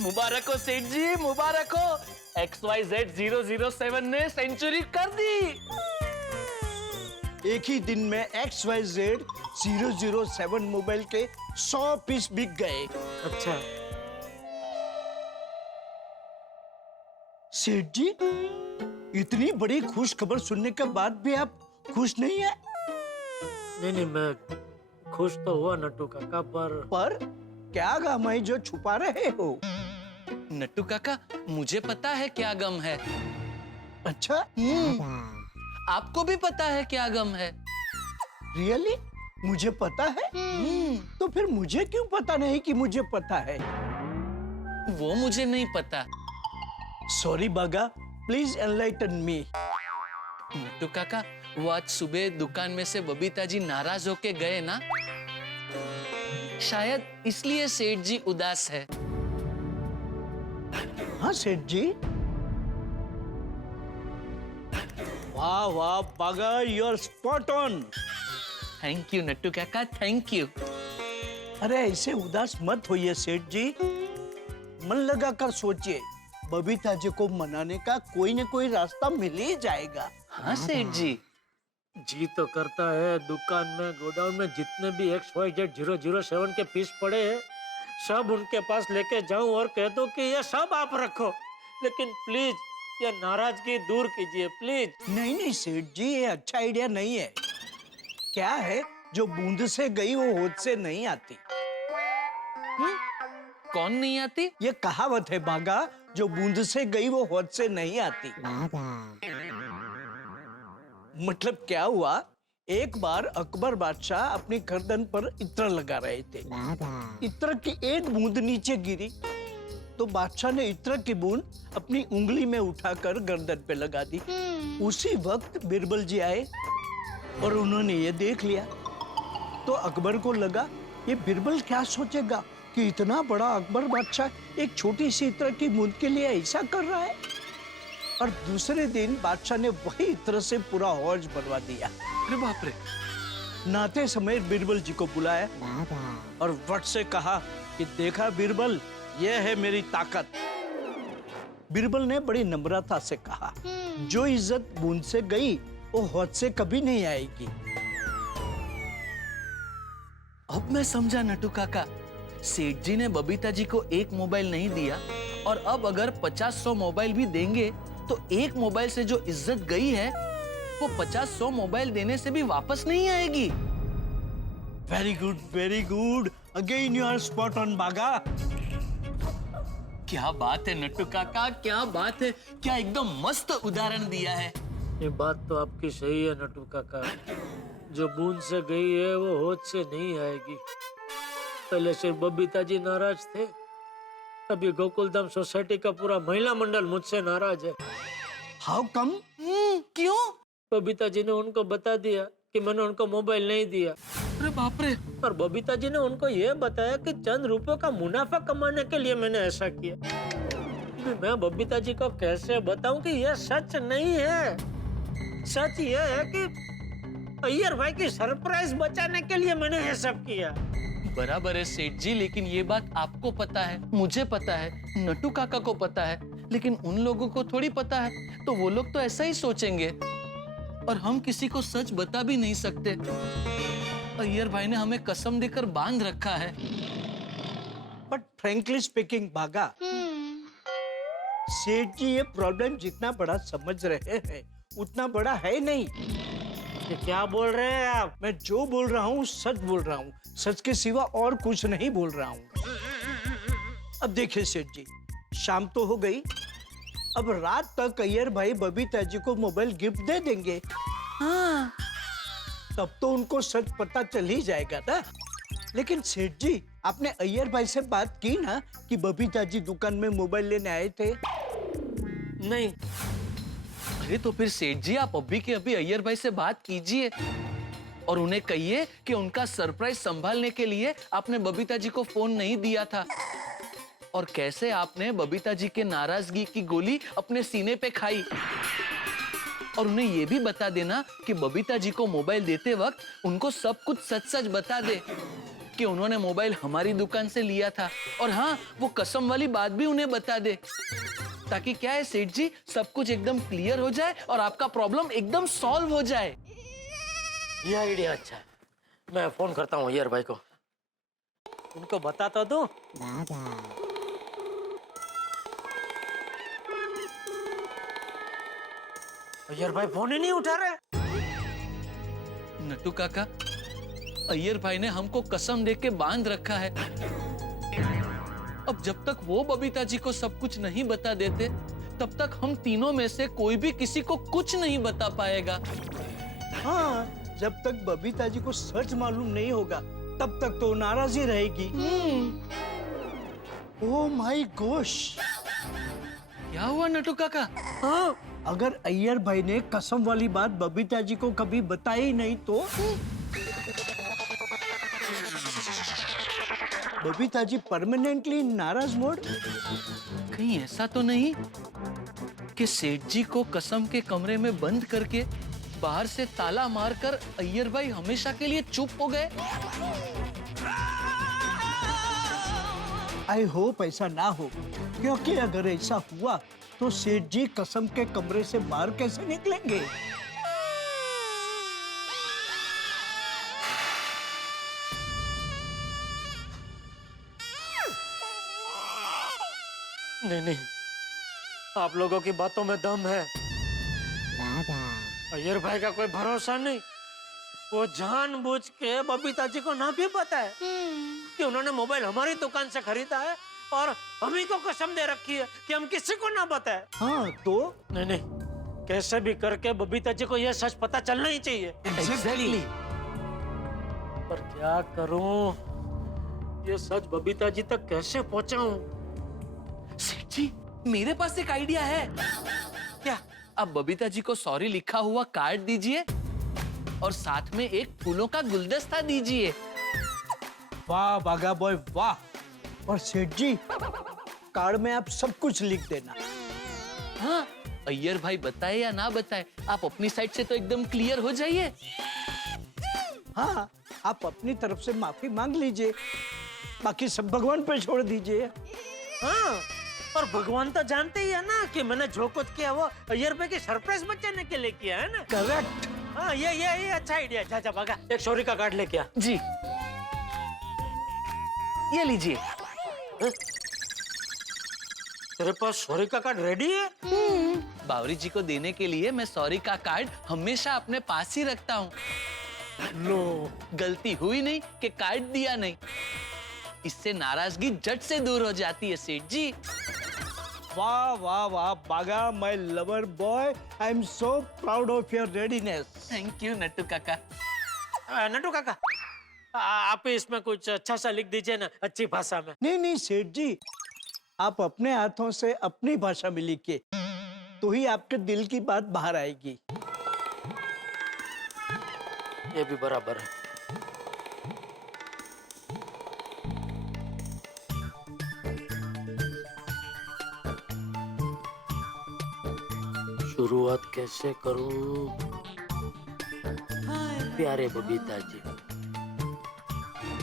मुबारक हो सेठ जी, मुबारक हो। XYZ 007 ने सेंचुरी कर दी। एक ही दिन में XYZ 007 मोबाइल के 100 पीस बिक गए। अच्छा, सेठ जी, इतनी बड़ी खुश खबर सुनने के बाद भी आप खुश नहीं है? नहीं, मैं खुश तो हुआ नट्टू काका, पर क्या गम है जो छुपा रहे हो? नट्टू काका, मुझे पता है क्या गम है। अच्छा, आपको भी पता है क्या गम है। रियली? मुझे पता है? तो फिर मुझे क्यों पता नहीं कि मुझे पता है? वो मुझे नहीं पता। सॉरी बागा, प्लीज एनलाइटन मी। नट्टू काका, वो आज सुबह दुकान में से बबीता जी नाराज होके गए ना, शायद इसलिए सेठ जी उदास है। हाँ सेठ जी। वाह वाह Bagha, you are spot on. Thank you Nattu Kaka, thank you. अरे ऐसे उदास मत होइए सेठ जी, मन लगा कर सोचिए, बबीता जी को मनाने का कोई न कोई रास्ता मिल ही जाएगा। हाँ सेठ जी। जी तो करता है दुकान में, गोडाउन में जितने भी XYZ 007 के पीस पड़े हैं, सब उनके पास लेके जाऊं और कह दो कि ये सब आप रखो, लेकिन प्लीज ये नाराजगी दूर कीजिए, प्लीज। नहीं नहीं सेठ जी, ये अच्छा आइडिया नहीं है। क्या है, जो बूंद से गई वो होद से नहीं आती। कौन नहीं आती? ये कहावत है बागा, जो बूंद से गई वो होद से नहीं आती। मतलब क्या हुआ, एक बार अकबर बादशाह अपनी गर्दन पर इत्र लगा रहे थे। इत्र की एक बूंद नीचे गिरी तो बादशाह ने इत्र की बूंद अपनी उंगली में उठाकर गर्दन पे लगा दी। उसी वक्त बिरबल जी आए और उन्होंने ये देख लिया। तो अकबर को लगा ये बिरबल क्या सोचेगा कि इतना बड़ा अकबर बादशाह एक छोटी सी इत्र की बूंद के लिए ऐसा कर रहा है। और दूसरे दिन बादशाह ने वही इत्र से पूरा हौज बनवा दिया। अरे बाप रे। नहाते समय बिरबल जी को बुलाया और वट से कहा कि देखा बिरबल, ये है मेरी ताकत। बिरबल ने बड़ी नम्रता से कहा, जो इज्जत बूंद से गई वो हौज से कभी नहीं आएगी। अब मैं समझा नट्टू काका, सेठ जी ने बबीता जी को एक मोबाइल नहीं दिया, और अब अगर 50-100 मोबाइल भी देंगे तो एक मोबाइल से जो इज्जत गई है वो 50-100 मोबाइल देने से भी वापस नहीं आएगी। Very good, again you are spot on Bagha. क्या बात है नट्टू काका, क्या बात है, क्या एकदम मस्त उदाहरण दिया है। ये बात तो आपकी सही है नट्टू काका, जो बूंद से गई है वो होद से नहीं आएगी। पहले सिर्फ बबीता जी नाराज थे, अभी गोकुलधाम सोसाइटी का पूरा महिला मंडल मुझसे नाराज है। How come? क्यों? बबीता जी ने उनको बता दिया कि मैंने उनको मोबाइल नहीं दिया। अरे बाप रे। और बबीता जी ने उनको ये बताया कि चंद रुपयों का मुनाफा कमाने के लिए मैंने ऐसा किया। मैं बबीता जी को कैसे बताऊं कि यह सच नहीं है। सच ये है कि अय्यर भाई की सरप्राइज बचाने के लिए मैंने ये सब किया। बराबर है सेठ जी, लेकिन ये बात आपको पता है, मुझे पता है, नट्टू काका को पता है, लेकिन उन लोगों को थोड़ी पता है। तो वो लोग तो ऐसा ही सोचेंगे, और हम किसी को सच बता भी नहीं सकते। अय्यर भाई ने हमें कसम देकर बांध रखा है। बट फ्रेंकली स्पीकिंग बागा, सेठ जी ये प्रॉब्लम जितना बड़ा समझ रहे हैं उतना बड़ा है नहीं। ये क्या बोल रहे हैं आप? मैं जो बोल रहा हूँ सच बोल रहा हूँ, सच के सिवा और कुछ नहीं बोल रहा हूँ। अब देखिए सेठ जी, शाम तो हो गई, अब रात तक अय्यर भाई बबीता जी को मोबाइल गिफ्ट दे देंगे। हाँ। तब तो उनको सच पता चल ही जाएगा ना। लेकिन सेठ जी, आपने अय्यर भाई से बात की ना कि बबीता जी दुकान में मोबाइल लेने आए थे? नहीं। अरे तो फिर सेठ जी, आप अभी के अभी अय्यर भाई से बात कीजिए और उन्हें कहिए कि उनका सरप्राइज संभालने के लिए आपने बबीता जी को फोन नहीं दिया था, और कैसे आपने बबीता जी के नाराजगी की गोली अपने सीने पे खाई। और उन्हें यह भी बता देना कि बबीता जी को मोबाइल देते वक्त उनको सब कुछ सच सच बता दे। कि उन्होंने मोबाइल हमारी दुकान से लिया था। और हाँ, वो कसम वाली बात भी उन्हें बता दे, ताकि क्या है सेठ जी, सब कुछ एकदम क्लियर हो जाए और आपका प्रॉब्लम एकदम सॉल्व हो जाए। ये आइडिया अच्छा है। मैं फोन करता हूँ अय्यर भाई को, उनको बताता दूं। अय्यर भाई फोन ही नहीं उठा रहे। नट्टू काका, अय्यर भाई ने हमको कसम दे के बांध रखा है। अब जब तक वो बबीता जी को सब कुछ नहीं बता देते, तब तक हम तीनों में से कोई भी किसी को कुछ नहीं बता पाएगा। हाँ, जब तक बबीता जी को सच मालूम नहीं होगा, तब तक तो नाराज ही रहेगी। Oh my gosh! क्या हुआ नट्टू काका? हाँ, अगर अय्यर भाई ने कसम वाली बात बबीता जी को कभी बताई नहीं तो बबीता जी परमानेंटली नाराज मोड। कहीं ऐसा तो नहीं कि सेठ जी को कसम के कमरे में बंद करके बाहर से ताला मारकर अय्यर भाई हमेशा के लिए चुप हो गए? आई होप ऐसा ना हो, क्योंकि अगर ऐसा हुआ तो सेठ जी कसम के कमरे से बाहर कैसे निकलेंगे? नहीं, आप लोगों की बातों में दम है। अय्यर भाई का कोई भरोसा नहीं। वो जानबूझ के बबीता जी को ना भी पता है कि उन्होंने मोबाइल हमारी दुकान से खरीदा है, और हम ही को कसम दे रखी है कि हम किसी को ना बताए। हाँ तो नहीं, कैसे भी करके बबीता जी को यह सच पता चलना ही चाहिए। एग्जैक्टली। पर क्या करूं, ये सच बबीता जी तक कैसे पहुंचाऊं? सेठ जी, मेरे पास एक आइडिया है। क्या आप बबीता जी को सॉरी लिखा हुआ कार्ड दीजिए और साथ में एक फूलों का गुलदस्ता दीजिए। वाह बागा बॉय वाह! और सेठ जी, कार्ड में आप सब कुछ लिख देना। हाँ, अय्यर भाई बताए या ना बताए, आप अपनी साइड से तो एकदम क्लियर हो जाइए। हाँ, आप अपनी तरफ से माफी मांग लीजिए, बाकी सब भगवान पे छोड़ दीजिए। हाँ, और भगवान तो जानते ही है ना कि मैंने जो कुछ किया वो अय्यर भाई के सरप्राइज बचाने के लिए किया है ना। करेक्ट। हाँ, ये अच्छा आइडिया। जा भागा, एक सॉरी का कार्ड लेके आ। जी, ये लीजिए। तेरे पास सॉरी का कार्ड रेडी है? बावरी जी को देने के लिए मैं सॉरी का कार्ड हमेशा अपने पास ही रखता हूँ। लो, गलती हुई नहीं कि कार्ड दिया नहीं, इससे नाराजगी झट से दूर हो जाती है सेठ जी। वाह वाह वाह बागा, my lover boy, I am so proud of your readiness. Thank you Nattu काका। नट्टू काका, आप इसमें कुछ अच्छा सा लिख दीजिए ना, अच्छी भाषा में। नहीं सेठ जी, आप अपने हाथों से अपनी भाषा में लिखिए, तो ही आपके दिल की बात बाहर आएगी। ये भी बराबर है। शुरुआत कैसे करूं? प्यारे बबीता जी,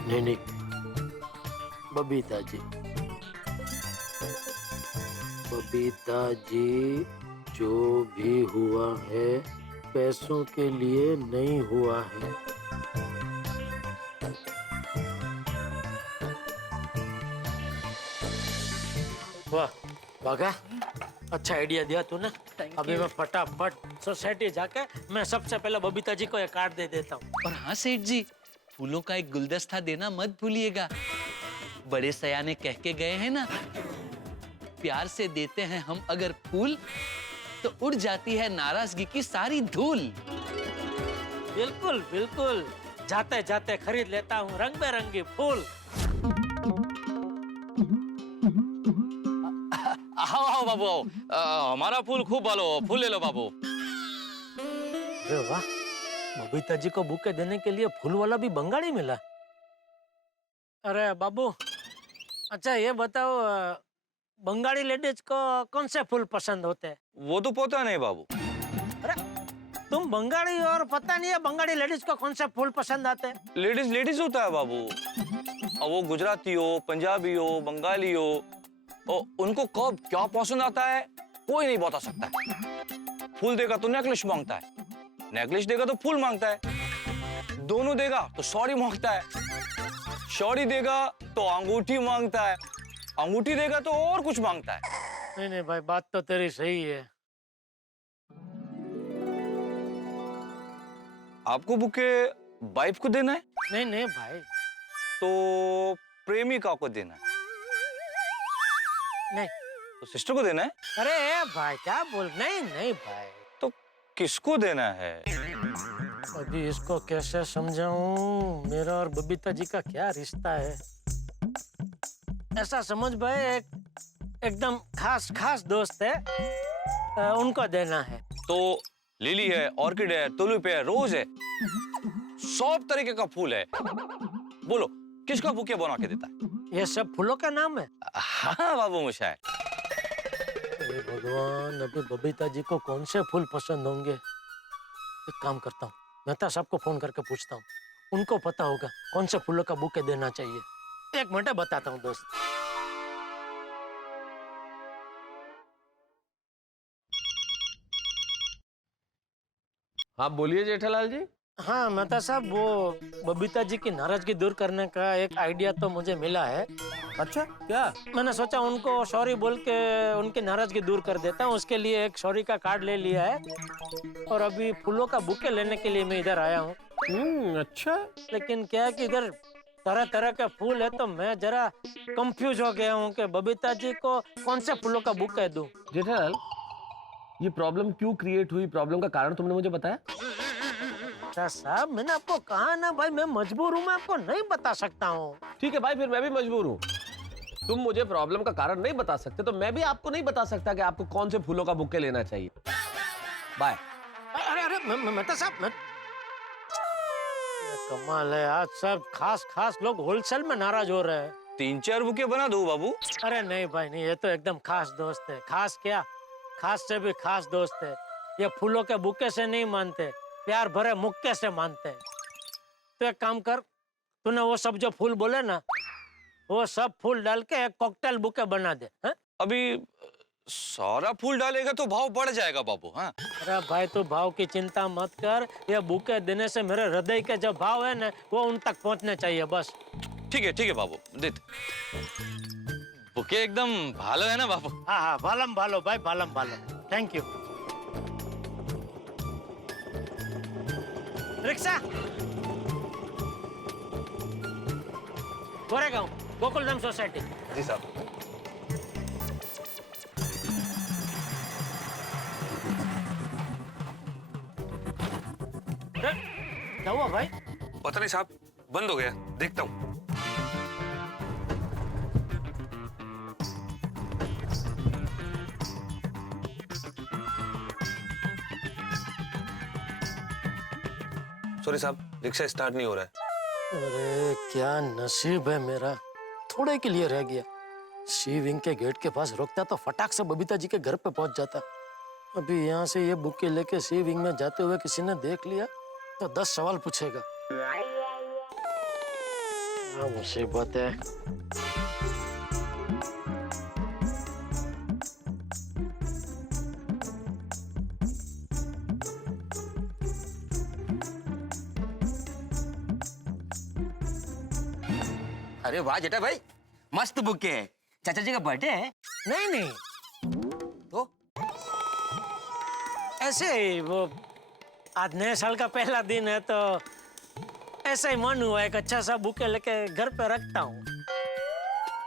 नहीं, बबीता जी, बबीता जी, जो भी हुआ है पैसों के लिए नहीं हुआ है। वाह बागा, अच्छा आइडिया दिया तूने। अभी मैं फटाफट सोसाइटी जाके मैं सबसे पहले बबीता जी को एक कार्ड दे देता हूँ। और हाँ सेठ जी, फूलों का एक गुलदस्ता देना मत भूलिएगा। बड़े सयाने कह के गए हैं ना, प्यार से देते हैं हम अगर फूल, तो उड़ जाती है नाराजगी की सारी धूल। बिल्कुल बिल्कुल, जाते जाते खरीद लेता हूँ रंग बिरंगी फूल। आओ बाबू आओ, हमारा फूल खूब भालो, फूल ले लो बाबू। अरे वाह, बबीता जी को बुके देने के लिए फूल वाला भी बंगाली मिला। अरे बाबू, अच्छा ये बताओ, बंगाली लेडीज को कौन से फूल पसंद होते हैं? वो तो पता नहीं बाबू। अरे तुम बंगाली और पता नहीं है बंगाली लेडीज को कौन से फूल पसंद आते हैं? लेडीज लेडीज होता है बाबू। अब वो गुजराती हो, पंजाबी हो, बंगाली हो, और उनको कब क्या पसंद आता है कोई नहीं बता सकता है। फूल देगा तो नेकलेस मांगता है, नेकलेस देगा तो फूल मांगता है, दोनों देगा तो सॉरी मांगता है, सॉरी देगा तो अंगूठी मांगता है, अंगूठी देगा तो और कुछ मांगता है। नहीं नहीं भाई, बात तो तेरी सही है। आपको बुके वाइफ को देना है नहीं नहीं भाई, तो प्रेमिका को देना है, नहीं। तो सिस्टर को देना है, अरे भाई क्या बोल, नहीं नहीं भाई। तो किसको देना है? अभी इसको कैसे समझाऊं, मेरा और बबीता जी का क्या रिश्ता है। ऐसा समझ भाई, एकदम खास खास दोस्त है, उनको देना है। तो लिली है, ऑर्किड है, तुलिप है, रोज है, सब तरीके का फूल है। बोलो किसका बुके बना के देता है? ये सब फूलों का नाम है? हाँ बाबू मुशाय। हे भगवान, अभी बबीता जी को कौन से फूल पसंद होंगे। एक काम करता हूँ, मेहता साहब को फोन करके पूछता हूँ, उनको पता होगा कौन से फूलों का बुके देना चाहिए। एक मिनट बताता हूँ दोस्त। हाँ बोलिए जेठालाल जी। हाँ मेहता साहब, वो बबीता जी की नाराजगी दूर करने का एक आइडिया तो मुझे मिला है। अच्छा क्या? मैंने सोचा उनको सॉरी बोल के उनकी नाराजगी दूर कर देता हूँ। उसके लिए एक सॉरी का कार्ड ले लिया है और अभी फूलों का बुके लेने के लिए मैं इधर आया हूँ। अच्छा। लेकिन क्या है कि इधर तरह तरह के फूल है, तो मैं जरा कंफ्यूज हो गया हूँ कि बबीता जी को कौन से फूलों का बुके दूं। जेठालाल, ये प्रॉब्लम क्यों क्रिएट हुई, प्रॉब्लम का कारण तुमने मुझे बताया? साहब मैंने आपको कहा ना भाई, मैं मजबूर हूँ, मैं आपको नहीं बता सकता हूँ। ठीक है भाई, फिर मैं भी मजबूर हूँ। तुम मुझे प्रॉब्लम का कारण नहीं बता सकते तो मैं भी आपको नहीं बता सकता कि आपको कौन से फूलों का बुके लेना चाहिए। बाय। अरे अरे मेहता साहब, कमाल है, आज सब खास खास लोग होलसेल में नाराज हो रहे हैं। 3-4 बुके बना दो बाबू। अरे नहीं भाई नहीं, ये तो एकदम खास दोस्त है। खास क्या, खास से भी खास दोस्त है। ये फूलों के बुके से नहीं मानते, प्यार भरे मुक्के से मानते हैं। तो एक काम कर, तूने वो सब जो फूल बोले ना, वो सब फूल डाल के एक कॉकटेल बुके बना दे। हा? अभी सारा फूल डालेगा तो भाव बढ़ जाएगा बाबू। हाँ अरे भाई तू भाव की चिंता मत कर, ये बुके देने से मेरे हृदय के जो भाव है ना, वो उन तक पहुंचने चाहिए बस। ठीक है बाबू, देते। बुके एकदम भालो है ना बाबू? हाँ हाँ, भालम भालो भाई, भालम भालो। Thank you. रिक्शा गोरेगांव, गोकुलधाम सोसाइटी। जी साहब। क्या हुआ भाई? पता नहीं साहब, बंद हो गया, देखता हूँ। सॉरी साहब, रिक्शा स्टार्ट नहीं हो रहा है। अरे क्या नसीब है मेरा, थोड़े के लिए रह गया। सी विंग के गेट के पास रोकता तो फटाक से बबीता जी के घर पे पहुंच जाता। अभी यहाँ से ये बुके लेके सी विंग में जाते हुए किसी ने देख लिया तो 10 सवाल पूछेगा। क्या मुसीबत है। अरे वाह जेठा भाई, मस्त बुके है। चाचा जी का बर्थडे है? नहीं नहीं, तो ऐसे ही, वो आज नए साल का पहला दिन है तो ऐसा ही मन हुआ एक अच्छा सा बुके लेके घर पे रखता हूँ।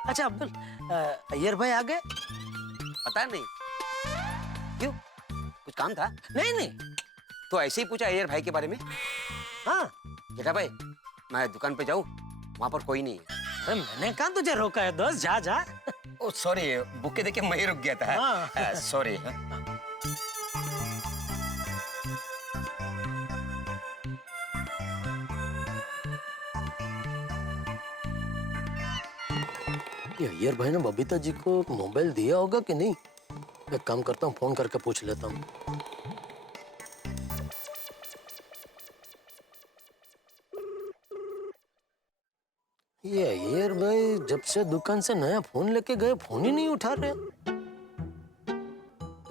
अच्छा अब्दुल, अय्यर भाई आ गए? पता नहीं क्यों, कुछ काम था? नहीं नहीं, तो ऐसे ही पूछा अय्यर भाई के बारे में। हाँ जेठा भाई, मैं दुकान पे जाऊँ? वहाँ पर कोई नहीं है। अरे मैंने कहा तुझे रोका है दोस्त, जा जा। ओ सॉरी, बुके देख के मैं ही रुक गया था। हाँ। सॉरी। ये अय्यर भाई ने बबीता जी को मोबाइल दिया होगा कि नहीं? एक काम करता हूँ, फोन करके पूछ लेता हूँ। ये अय्यर भाई जब से दुकान से नया फोन लेके गए फोन ही नहीं उठा रहे।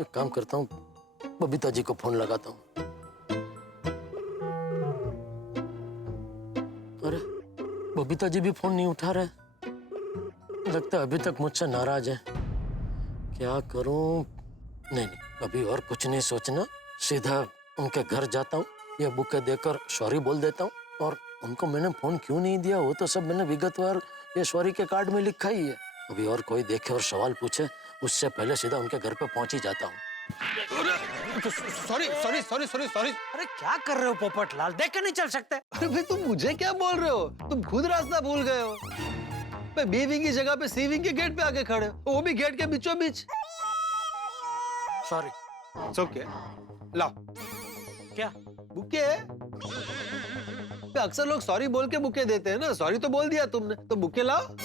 एक काम करता हूँ, बबीता जी को फोन लगाता हूँ। अरे बबीता जी भी फोन नहीं उठा रहे, लगता है अभी तक मुझसे नाराज है। क्या करूं? नहीं, अभी और कुछ नहीं सोचना, सीधा उनके घर जाता हूँ, ये बुके देकर सॉरी बोल देता हूँ। और उनको मैंने फोन क्यों नहीं दिया वो तो सब मैंने विगतवार ये सॉरी के कार्ड में लिखा ही है। अभी और कोई देखे और सवाल पूछे उससे पहले सीधा उनके घर पे पहुंच ही जाता हूँ। Sorry sorry sorry sorry sorry. अरे क्या कर रहे हो पोपटलाल, देख के नहीं चल सकते? अरे भाई तुम मुझे क्या बोल रहे हो? तुम खुद रास्ता भूल गए हो। मैं बी विंग की जगह पे सी विंग के गेट पे आके खड़े हो, वो भी गेट के बीचों बीच। सॉरी। ओके, लाओ। क्या बुके? अक्सर लोग सॉरी बोल के बुके देते हैं ना, सॉरी तो बोल दिया तुमने, तो बुके लाओ।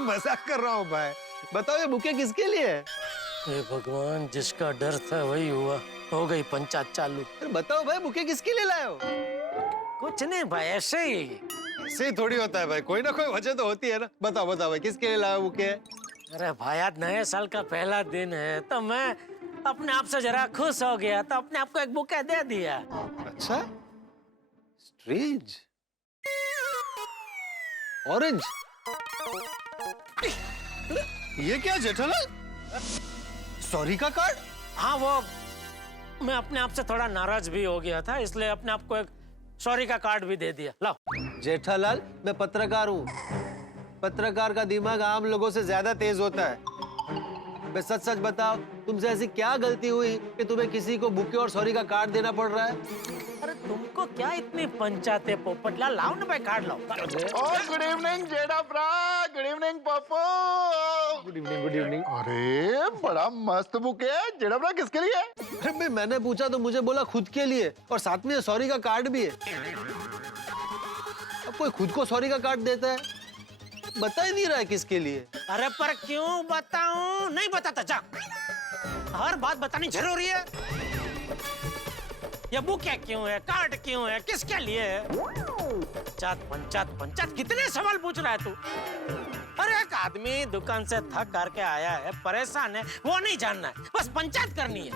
मजाक कर रहा हूँ भाई, बताओ ये बुके किसके लिए है? हे भगवान, जिसका डर था वही हुआ, हो गई पंचायत चालू। अरे बताओ भाई बुके किसके लिए लाए हो? कुछ नहीं भाई, ऐसे ही। ऐसे ही थोड़ी होता है भाई, कोई ना कोई वजह तो होती है ना। बताओ बताओ भाई किसके लिए लाए हो बुके? अरे भाई आज नए साल का पहला दिन है तो मैं अपने आप से जरा खुश हो गया तो अपने आप को एक बुके दे दिया। अच्छा, स्ट्रेंज। ऑरेंज? ये क्या जेठालाल? सॉरी का कार्ड? हाँ वो मैं अपने आप से थोड़ा नाराज भी हो गया था, इसलिए अपने आप को एक सॉरी का कार्ड भी दे दिया। लाओ। जेठालाल मैं पत्रकार हूँ, पत्रकार का दिमाग आम लोगों से ज्यादा तेज होता है। मैं सच सच बताओ, तुमसे ऐसी क्या गलती हुई कि तुम्हें किसी को बुके और सॉरी का कार्ड देना पड़ रहा है? अरे तुमको क्या इतनी पंचायत है पोपटलाल, लाओ ना भाई कार्ड लाओ। गुड इवनिंग जेठा ब्रा, good evening Pappu. Good evening, good evening. अरे बड़ा मस्त बुके है जेठा ब्रा, किसके लिए? अरे भाई मैंने पूछा तो मुझे बोला खुद के लिए, और साथ में सॉरी का कार्ड भी है। अब कोई खुद को सॉरी का कार्ड देता है, बता ही नहीं रहा है किसके लिए। अरे पर क्यों बताऊं? नहीं बताता, जा। हर बात बतानी जरूरी है? ये बुके क्यों है, कार्ड क्यों है, किसके लिए है? पंचायत पंचायत पंचायत, कितने सवाल पूछ रहा है तू? अरे एक आदमी दुकान से थक करके आया है, परेशान है, वो नहीं जानना है, बस पंचायत करनी है।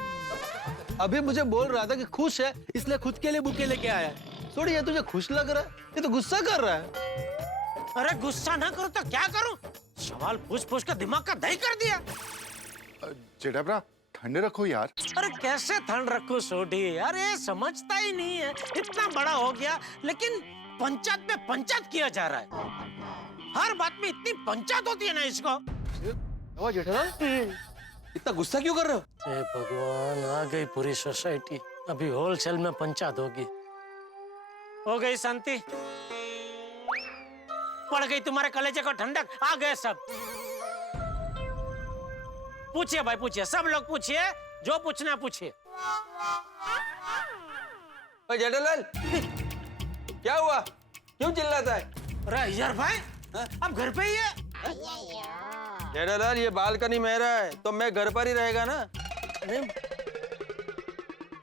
अभी मुझे बोल रहा था कि खुश है इसलिए खुद के लिए बुके लेके आया है। थोड़ी ये तुझे खुश लग रहा है, ये तो गुस्सा कर रहा है। अरे गुस्सा ना करूं तो क्या करूं? सवाल पूछ पूछ कर दिमाग का दही कर दिया। जेठा ब्रा ठंडे रखो यार। अरे कैसे ठंड रखूं सोडी, अरे समझता ही नहीं है, इतना बड़ा हो गया लेकिन पंचायत पे पंचायत किया जा रहा है। हर बात में इतनी पंचायत होती है ना इसको। जेठालाल इतना गुस्सा क्यों कर रहे हो? हे भगवान, आ गई पूरी सोसाइटी, अभी होलसेल में पंचायत होगी। हो गई शांति, पड़ गई तुम्हारे कलेजे को ठंडक, आ गए सब। पूछिए भाई पूछिए, सब लोग पूछिए, जो पूछना पूछिए। जेठालाल क्या हुआ, क्यों चिल्लाता है? अरे यार भाई, अब घर पे ही है। जेठालाल ये बालकनी मेरा है तो मैं घर पर ही रहेगा ना।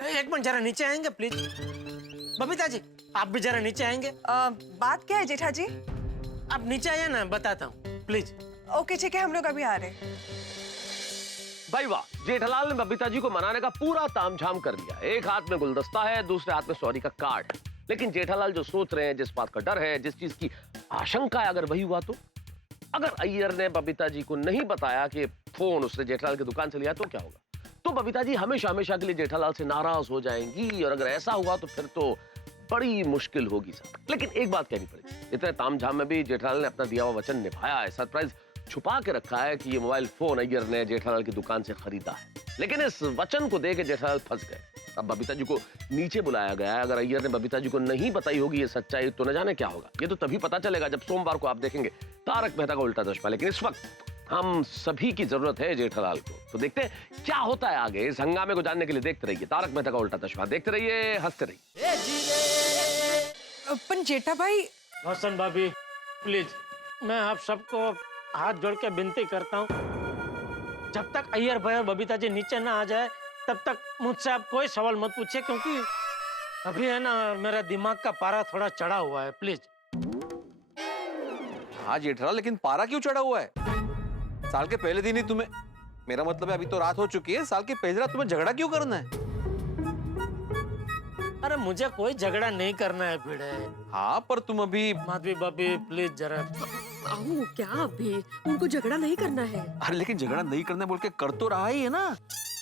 एक मिनट जरा नीचे आएंगे प्लीज। बबीता जी आप भी जरा नीचे आएंगे। बात क्या है जेठा जी? आप नीचे आइए ना, बताता हूँ प्लीज। ओके ठीक है, हम लोग अभी आ रहे हैं। भाई वाह, जेठालाल ने बबीता जी को मनाने का पूरा तामझाम कर लिया। एक हाथ में गुलदस्ता है, दूसरे हाथ में सॉरी का कार्ड है। लेकिन जेठालाल जो सोच रहे हैं, जिस बात का डर है, जिस चीज की आशंका है, अगर वही हुआ तो? अगर अय्यर ने बबीता जी को नहीं बताया कि फोन उसने जेठालाल की दुकान से लिया तो क्या होगा? तो बबीता जी हमेशा हमेशा के लिए जेठालाल से नाराज हो जाएंगी, और अगर ऐसा हुआ तो फिर तो बड़ी मुश्किल होगी सर। लेकिन एक बात कहनी पड़ेगी, इतने तामझाम में भी जेठालाल ने अपना दिया हुआ वचन निभाया है। सरप्राइज छुपा के रखा है कि ये मोबाइल फोन अय्यर ने जेठालाल की दुकान से खरीदा है। लेकिन इस वचन को देके जेठालाल फंस गए। अब बबीता जी को नीचे बुलाया गया है। अगर अय्यर ने बबीता जी को नहीं बताई होगी ये सच्चाई तो न जाने क्या होगा। ये तो तभी पता चलेगा जब सोमवार को आप देखेंगे तारक मेहता का उल्टा चश्मा। लेकिन इस वक्त हम सभी की जरूरत है जेठालाल को, तो देखते हैं क्या होता है आगे। इस हंगामे को जानने के लिए देखते रहिए तारक मेहता का उल्टा चश्मा। देखते रहिए, हंसते रहिए। अपन जेठा भाई। रोशन भाभी प्लीज, मैं आप सबको हाथ जोड़ के विनती करता हूँ, जब तक अय्यर भाई और बबीता जी नीचे ना आ जाए तब तक मुझसे आप कोई सवाल मत पूछिए, क्योंकि अभी है ना मेरा दिमाग का पारा थोड़ा चढ़ा हुआ है। प्लीज। हाँ जेठालाल, लेकिन पारा क्यों चढ़ा हुआ है? साल के पहले दिन ही तुम्हें, मेरा मतलब है अभी तो रात हो चुकी है, साल के पहले रात तुम्हें झगड़ा क्यों करना है? अरे मुझे कोई झगड़ा नहीं करना है भिड़े। हाँ पर तुम अभी, माधवी भाभी प्लीज जरा। आओ क्या अभी, उनको झगड़ा नहीं करना है। अरे लेकिन झगड़ा नहीं करना बोल के कर तो रहा ही है ना।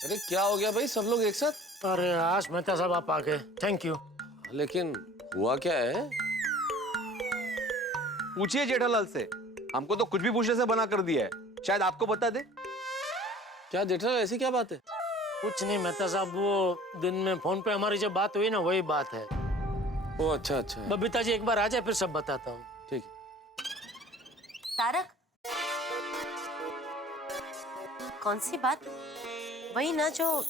अरे क्या हो गया भाई, सब लोग एक साथ? अरे आज मेहता साहब आप आ गए, थैंक यू। लेकिन हुआ क्या है? पूछिए जेठालाल से, हमको तो कुछ भी पूछने से बना कर दिया है, शायद आपको बता दे। क्या जेठालाल, ऐसी क्या बात है? कुछ नहीं मेहता साहब, वो दिन में फोन पे हमारी जो बात हुई ना वही बात है। ओ अच्छा अच्छा। बबीता जी एक बार आ जाए फिर सब बताता हूँ। ठीक। तारक, कौन सी बात? वही ना जो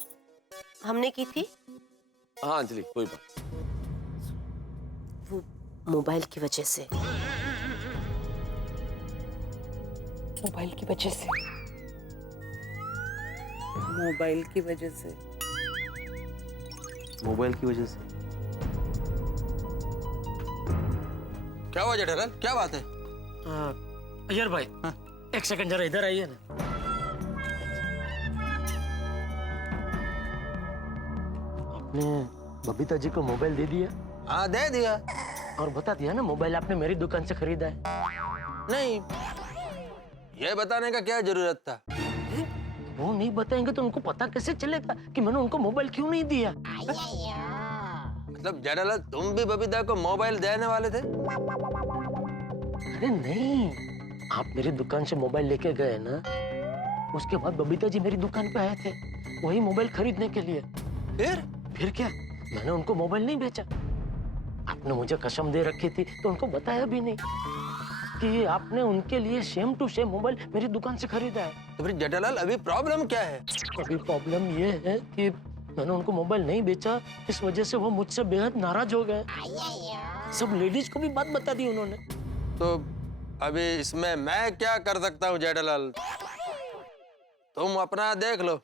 हमने की थी। हाँ अंजलि, कोई बात। वो मोबाइल की वजह से। मोबाइल की वजह से। मोबाइल की वजह से। मोबाइल की वजह से क्या हुआ जेठालाल, क्या बात है? अय्यर भाई, एक सेकंड जरा इधर आइए ना। आपने बबीता जी को मोबाइल दे दिया? हाँ दे दिया। और बता दिया ना मोबाइल आपने मेरी दुकान से खरीदा है? नहीं, ये बताने का क्या जरूरत था? वो नहीं बताएंगे तो उनको पता कैसे चलेगा कि मैंने उनको मोबाइल क्यों नहीं दिया? मतलब जेठालाल तुम भी बबीता को मोबाइल देने वाले थे? अरे नहीं, आप मेरी दुकान से मोबाइल लेके गए ना, उसके बाद बबीता जी मेरी दुकान पे आए थे वही मोबाइल खरीदने के लिए। फिर क्या, मैंने उनको मोबाइल नहीं बेचा। आपने मुझे कसम दे रखी थी तो उनको बताया भी नहीं कि आपने उनके लिए सेम टू सेम मोबाइल मेरी दुकान से खरीदा है। तो फिर जेठालाल अभी प्रॉब्लम क्या है? अभी प्रॉब्लम ये है कि मैंने उनको मोबाइल नहीं बेचा, इस वजह से वो मुझसे बेहद नाराज हो गए। सब लेडीज को भी बात बता दी उन्होंने। तो अभी इसमें मैं क्या कर सकता हूँ जेठालाल? तुम अपना देख लो।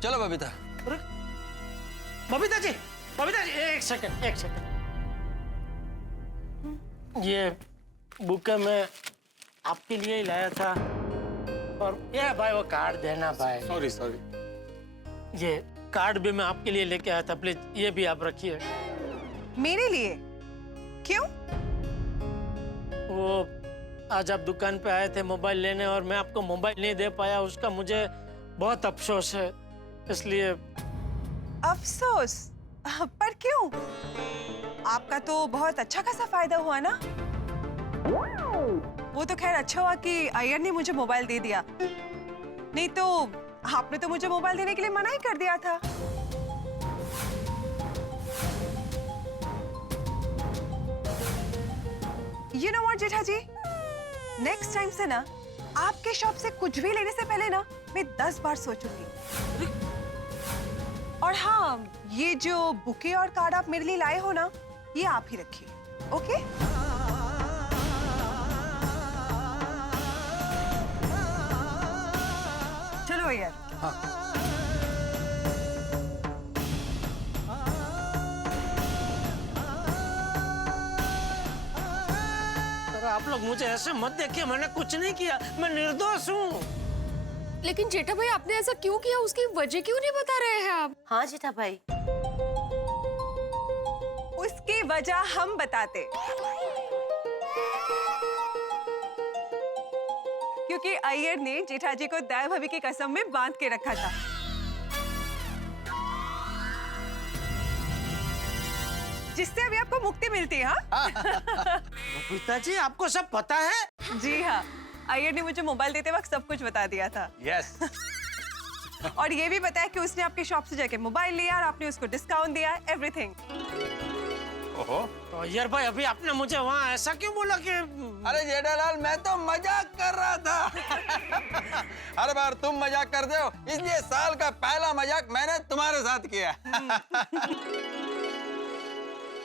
चलो बबीता। बबीता जी, एक सेकंड। ये बुके मैं आपके लिए ही लाया था, और ये भाई वो कार्ड देना भाई। सॉरी। ये कार्ड भी मैं आपके लिए लेके आया था, प्लीज ये भी आप रखिए। मेरे लिए? क्यों? वो आज आप दुकान पे आए थे मोबाइल लेने और मैं आपको मोबाइल नहीं दे पाया, उसका मुझे बहुत अफसोस है, इसलिए। अफसोस? पर क्यों? आपका तो बहुत अच्छा खासा फायदा हुआ ना। वो तो खैर अच्छा हुआ कि अय्यर ने मुझे मोबाइल दे दिया, नहीं तो आपने तो मुझे मोबाइल देने के लिए मना ही कर दिया था। You know what, Jetha ji? Next time से ना आपके शॉप से कुछ भी लेने से पहले ना मैं 10 बार सोचूंगी। और हाँ, ये जो बुके और कार्ड आप मेरे लिए लाए हो ना, ये आप ही रखिए, ओके? चलो यार। आप लोग मुझे ऐसे मत देखिए, मैंने कुछ नहीं किया, मैं निर्दोष हूँ। लेकिन जेठा भाई आपने ऐसा क्यों किया, उसकी वजह क्यों नहीं बता रहे हैं आप? हाँ जेठा भाई, उसकी वजह हम बताते। क्योंकि अय्यर ने जेठा जी को दाई भाभी की कसम में बांध के रखा था। जिससे अभी आपको मुक्ति मिलती है। हाँ? पिताजी आपको सब पता है? जी हाँ, अय्यर ने मुझे मोबाइल देते वक्त सब कुछ बता दिया था। यस। और ये भी बताया कि उसने आपकी शॉप से जाके मोबाइल लिया और आपने उसको डिस्काउंट दिया, एवरीथिंग। ओहो। तो अय्यर भाई अभी आपने मुझे वहाँ ऐसा क्यों बोला कि? अरे जेठालाल मैं तो मजाक कर रहा था। हर बार तुम मजाक करते हो, इसलिए साल का पहला मजाक मैंने तुम्हारे साथ किया।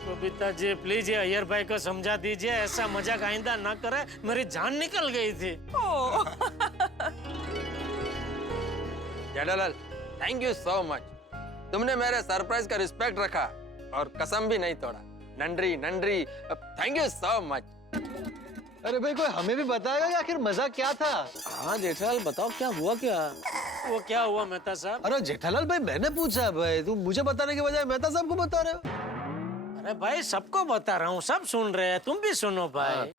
बबीता जी प्लीज ये अय्यर भाई को समझा दीजिए, ऐसा मजाक आइंदा ना करे, मेरी जान निकल गई थी। Jethalal thank you so much, तुमने मेरे सरप्राइज का रिस्पेक्ट रखा और कसम भी नहीं तोड़ा। नंदरी, थैंक यू सो मच। अरे भाई कोई हमें भी बताएगा कि आखिर मजा क्या था? हाँ जेठालाल बताओ क्या हुआ क्या? वो क्या हुआ मेहता साहब? अरे जेठालाल भाई मैंने पूछा भाई, तुम मुझे बताने के बजाय मेहता साहब को बता रहे हो। अरे भाई सबको बता रहा हूँ, सब सुन रहे हैं, तुम भी सुनो भाई।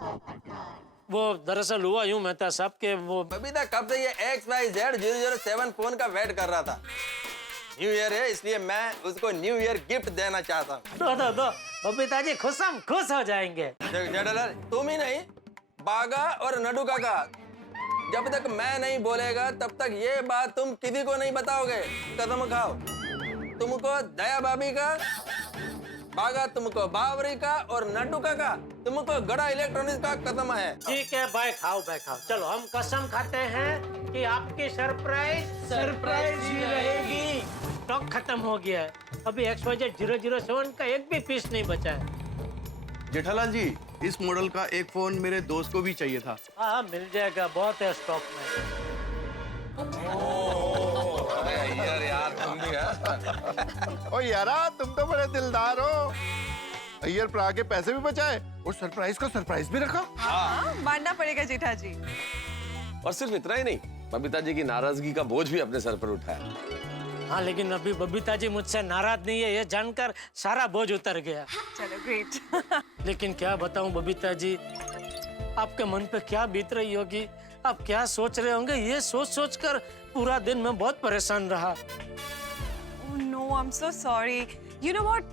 वो दरअसल हुआ यूं मेहता साहब के वो बबीता कब से ये XYZ007 फोन का वेट कर रहा था। न्यू ईयर है इसलिए मैं उसको न्यू ईयर गिफ्ट देना चाहता हूँ। दो बबीता जी खुश हो जाएंगे। जेठालाल तुम ही नहीं, बागा और नडू काका, जब तक मैं नहीं बोलेगा तब तक ये बात तुम किसी को नहीं बताओगे। कदम खाओ। तुमको दया भाभी का, बागा तुमको बावरी का और नड्डू काका तुमको गड़ा इलेक्ट्रॉनिक्स का कदम है। ठीक है भाई खाओ चलो हम कसम खाते हैं कि आपकी सरप्राइज ही रहेगी। स्टॉक खत्म हो गया है, अभी XYZ007 का एक भी पीस नहीं बचा है। जेठालाल जी, इस मॉडल का एक फोन मेरे दोस्त को भी चाहिए था। हाँ मिल जाएगा, बहुत है स्टॉक में। यार तुम भी है। ओ यारा तुम तो बड़े दिलदार हो। अय्यर प्रा के पैसे भी बचाए और सरप्राइज का सरप्राइज भी रखा। हाँ मानना पड़ेगा जेठा जी। और सिर्फ इतना ही नहीं, बबीता जी की नाराजगी का बोझ भी अपने सर पर उठाया। हाँ लेकिन अभी बबीता जी मुझसे नाराज नहीं है, ये जानकर सारा बोझ उतर गया। चलो ग्रेट। लेकिन क्या बताऊं बबीता जी, आपके मन पे क्या बीत रही होगी, आप क्या सोच रहे होंगे, ये सोच कर पूरा दिन मैं बहुत परेशान रहा। Oh no, I'm so sorry. You know what?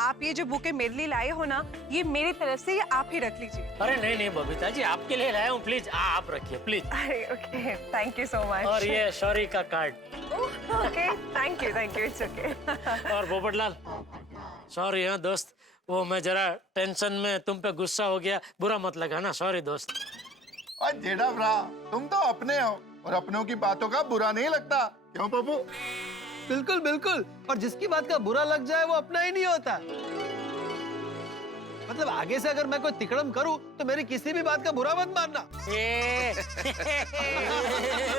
आप ये जो बुके मेरे लिए लाए हो ना, ये मेरी तरफ से, ये आप ही रख लीजिए। अरे नहीं बबीता जी, आपके लिए लाया हूँ, प्लीज आप रखिए प्लीज। अरे okay, thank you so much. और ये सॉरी का card. Okay, thank you, it's okay. और पोपटलाल, सॉरी हाँ दोस्त, वो मैं जरा टेंशन में तुम पे गुस्सा हो गया, बुरा मत लगाना, सॉरी दोस्त। और जेठा भरा, तुम तो अपने हो और अपनों की बातों का बुरा नहीं लगता, क्यों पप्पू? बिल्कुल बिल्कुल, और जिसकी बात का बुरा लग जाए वो अपना ही नहीं होता। मतलब आगे से अगर मैं कोई तिकड़म करूं तो मेरी किसी भी बात का बुरा मत मानना।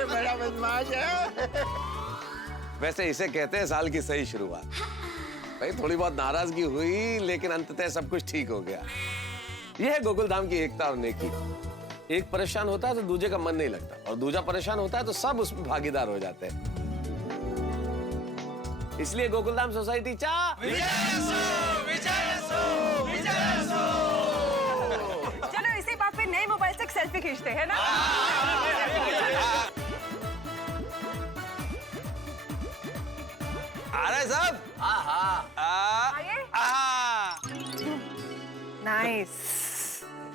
बड़ा बदमाश है। वैसे इसे कहते हैं साल की सही शुरुआत। भाई थोड़ी बहुत नाराजगी हुई लेकिन अंततः सब कुछ ठीक हो गया। यह है गोकुल धाम की एकता और नेकी। एक परेशान होता है तो दूसरे का मन नहीं लगता, और दूसरा परेशान होता है तो सब उसमें भागीदार हो जाते हैं। इसलिए गोकुलधाम सोसाइटी चलो इसी बात पे नए मोबाइल से सेल्फी खींचते हैं ना। अरे सब नाइस।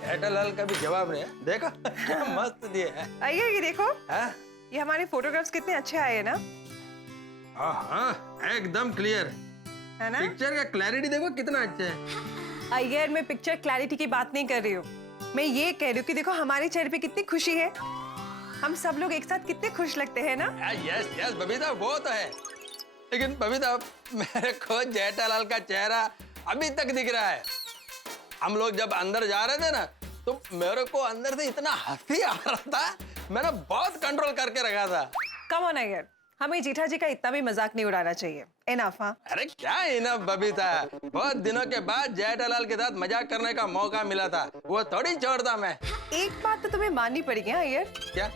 जेठालाल का भी जवाब नहीं है, देखो मस्त दिए है। आइए ये देखो, हाँ? ये हमारे फोटोग्राफ्स कितने अच्छे आए हैं ना। हाँ एकदम क्लियर है ना? पिक्चर का क्लैरिटी देखो कितना अच्छा है। अय्यर मैं पिक्चर क्लैरिटी की बात नहीं कर रही हूँ, मैं ये कह रही हूँ कि देखो हमारे चेहरे पे कितनी खुशी है, हम सब लोग एक साथ कितने खुश लगते हैं ना। यस बबीता वो तो है, लेकिन बबीता मेरे को जेठालाल का चेहरा अभी तक दिख रहा है। हम लोग जब अंदर जा रहे थे ना तो मेरे को अंदर से इतना हंसी आ रहा था, मैंने बहुत कंट्रोल करके रखा था। कम ऑन अय्यर, हमें जेठा जी का इतना भी मजाक नहीं उड़ाना चाहिए। इनफ। हाँ अरे क्या इनफ बबीता, बहुत दिनों के बाद जेठालाल के साथ मजाक करने का मौका मिला था, वो थोड़ी छोड़ता मैं। एक बात तो तुम्हें माननी पड़ेगी अय्यर। क्या?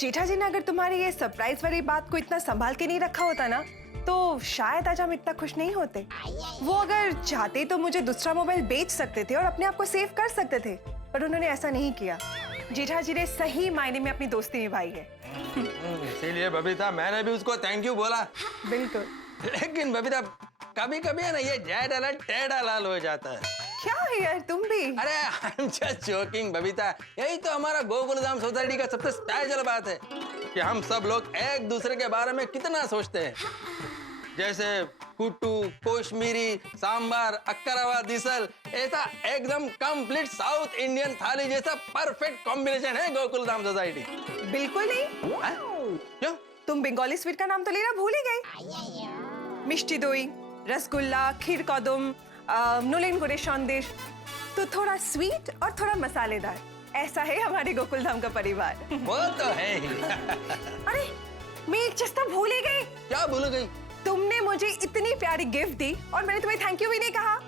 जेठा जी ने अगर तुम्हारी ये सरप्राइज वाली बात को इतना संभाल के नहीं रखा होता ना तो शायद आज हम इतना खुश नहीं होते। वो अगर चाहते तो मुझे दूसरा मोबाइल बेच सकते थे और अपने आप को सेव कर सकते थे, पर उन्होंने ऐसा नहीं किया। जेठा जी ने सही मायने में अपनी दोस्ती निभाई है। इसीलिए बबीता मैंने भी उसको थैंक यू बोला। बिल्कुल। लेकिन बबीता कभी कभी है ना ये जेठालाल टेढ़ा लाल हो जाता है। क्या है यार तुम भी? अरे I am just joking Babita, यही तो हमारा गोकुलधाम सोसाइटी का सबसे स्पेशल बात है कि हम सब लोग एक दूसरे के बारे में कितना सोचते हैं। जैसे कुट्टू, कोशमीरी, सांबार, अक्करावा दिसल, ऐसा एकदम कंप्लीट साउथ इंडियन थाली जैसा परफेक्ट कॉम्बिनेशन है गोकुलधाम सोसाइटी। बिल्कुल नहीं। क्यों? तुम बंगाली स्वीट का नाम तो लेना भूल ही गए। मिष्टी दोई, रसगुल्ला, खीर कदम, नुलेन गुड़े संदेश, तो थोड़ा स्वीट और थोड़ा मसालेदार, ऐसा है हमारे गोकुलधाम का परिवार। वो तो है ही। अरे मैं एक चीज तो भूल ही गई। क्या भूल गई? तुमने मुझे इतनी प्यारी गिफ्ट दी और मैंने तुम्हें थैंक यू भी नहीं कहा।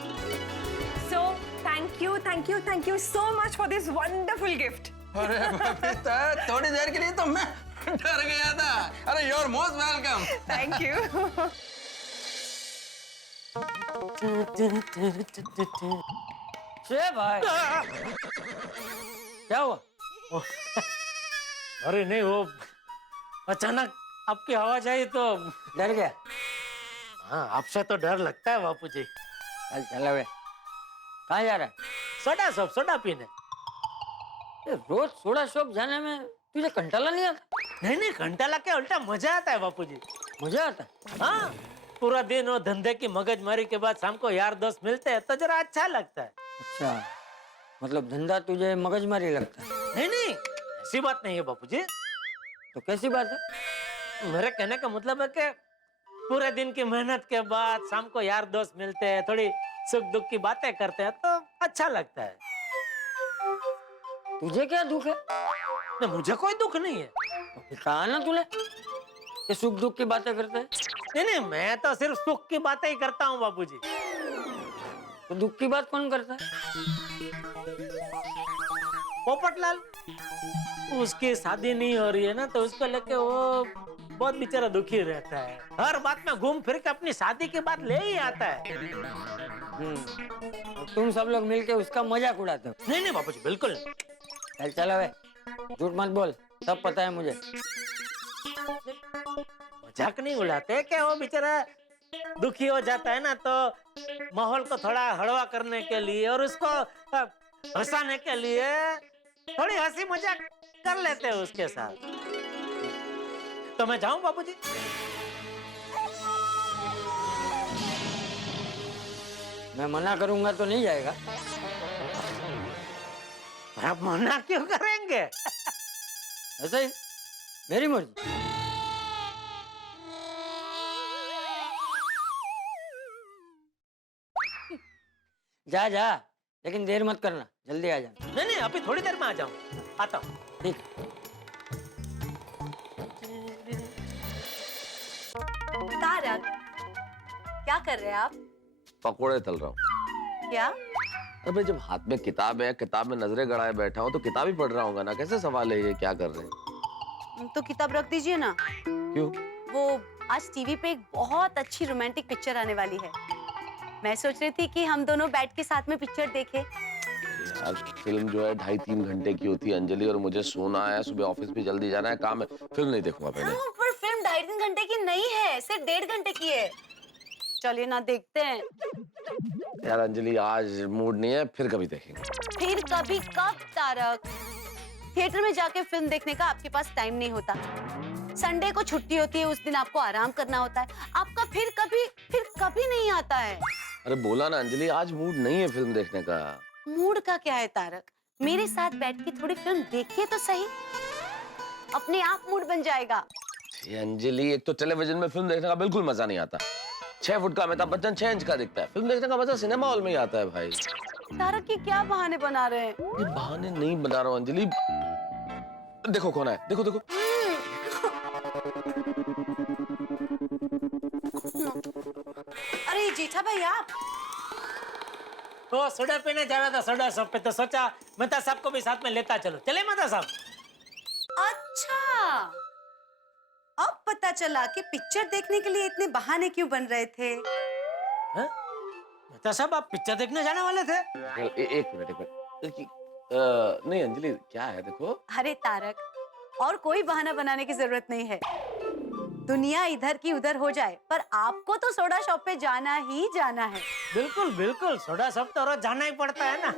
So thank you so much for this wonderful gift. अरे बबीता, थोड़ी देर के लिए तो मैं डर गया था। अरे you are most welcome. Thank you. भाई क्या हुआ? अरे नहीं, वो अचानक आपकी आवाज आई तो डर गया। हाँ, आपसे तो डर लगता है बापू जी। चलो वे, कहाँ जा रहा है? सोडा पीने। रोज सोडा शॉप जाने में तुझे कंटाला नहीं आता? नहीं, कंटाला क्या, उल्टा मजा आता है बापू जी। मजा आता है? हाँ, पूरा दिन वो धंधे की मगजमारी के बाद शाम को यार दोस्त मिलते हैं तो जरा अच्छा लगता है। अच्छा, मतलब धंधा तुझे मगजमारी लगता है? नहीं, ऐसी बात नहीं है बापू जी। तो कैसी बात है? मेरे कहने का मतलब है कि पूरे दिन की मेहनत के बाद शाम को यार दोस्त मिलते हैं, थोड़ी सुख दुख की बातें करते हैं तो अच्छा लगता है। तुझे क्या दुख है? नहीं, मुझे कोई दुख नहीं है। तो कहा ना तूने कि सुख दुख की बातें करते हैं? नहीं, मैं तो सिर्फ सुख की बातें ही करता हूँ बाबूजी। तो दुख की बात कौन करता है? पोपटलाल, उसकी शादी नहीं हो रही है ना, तो उसको लेके वो बहुत बेचारा दुखी रहता है। हर बात में घूम फिर के अपनी शादी की बात ले ही आता है। तुम सब लोग मिलके उसका मजाक उड़ाते हो? नहीं बाबूजी, बिल्कुल नहीं। चलो वे, झूठ मत बोल, सब पता है मुझे। मजाक नहीं उड़ाते क्या? वो बेचारा दुखी हो जाता है ना, तो माहौल को थोड़ा हलवा करने के लिए और उसको हंसाने के लिए थोड़ी हंसी मजाक कर लेते हैं उसके साथ। तो मैं जाऊं बाबूजी? मैं मना करूंगा तो नहीं जाएगा? आप मना क्यों करेंगे? ऐसा ही, मेरी मर्जी। जा, लेकिन देर मत करना, जल्दी आ जाना। नहीं, अभी थोड़ी देर में आ जाऊं, आता हूँ। ठीक। तारक, क्या कर रहे हैं आप? पकोड़े तल रहा हूँ। क्या? अरे भाई, जब हाथ में किताब है, किताब में नजरें गड़ाए बैठा हूँ तो किताब ही पढ़ रहा हूँ ना। कैसे सवाल है ये, क्या कर रहे हैं? तो किताब रख दीजिए ना। क्यों? वो आज टीवी पे एक बहुत अच्छी रोमांटिक पिक्चर आने वाली है। मैं सोच रही थी कि हम दोनों बैठ के साथ में पिक्चर देखें। यार, फिल्म जो है 2.5-3 घंटे की होती है अंजलि, और मुझे सोना है, सुबह ऑफिस भी जल्दी जाना है, काम है, फिल्म नहीं देखूंगा पहले। पर फिल्म 2.5-3 घंटे की नहीं है, सिर्फ 1.5 घंटे की है। चलिए ना, देखते हैं। यार अंजलि, आज मूड नहीं है, फिर कभी देखेंगे। फिर कभी कब तारक? थिएटर में जाके फिल्म देखने का आपके पास टाइम नहीं होता। संडे को छुट्टी होती है, उस दिन आपको आराम करना होता है। आपका फिर कभी नहीं आता है। अरे बोला ना अंजलि, आज मूड नहीं है फिल्म देखने का। मूड का क्या है तारक? मेरे साथ बैठ के थोड़ी फिल्म देखिए तो सही, अपने आप मूड बन जाएगा। ये अंजलि, एक तो टेलीविजन में फिल्म देखने का बिल्कुल मजा नहीं आता। 6 फुट का अमिताभ बच्चन 6 इंच का दिखता है। फिल्म देखने का मजा सिनेमा हॉल में ही आता है भाई। तारक, ये क्या बहाने बना रहे हैं? ये बहाने नहीं बना रहा हूँ अंजलि। देखो कौन है, देखो। अरे जेठा भाई, आप? तो सोडा पीने जा रहा था सोडा शॉप पे, तो सोचा मेहता साहब को भी साथ में लेता चलो। चले मेहता साहब? अच्छा, अब पता चला कि पिक्चर देखने के लिए इतने बहाने क्यों बन रहे थे। मेहता साहब, आप पिक्चर देखने जाने वाले थे? एक मिनट। नहीं अंजलि, क्या है देखो। अरे तारक, और कोई बहाना बनाने की जरूरत नहीं है। दुनिया इधर की उधर हो जाए, पर आपको तो सोडा शॉप पे जाना ही जाना है। बिल्कुल, सोडा शॉप तो रोज जाना ही पड़ता है ना।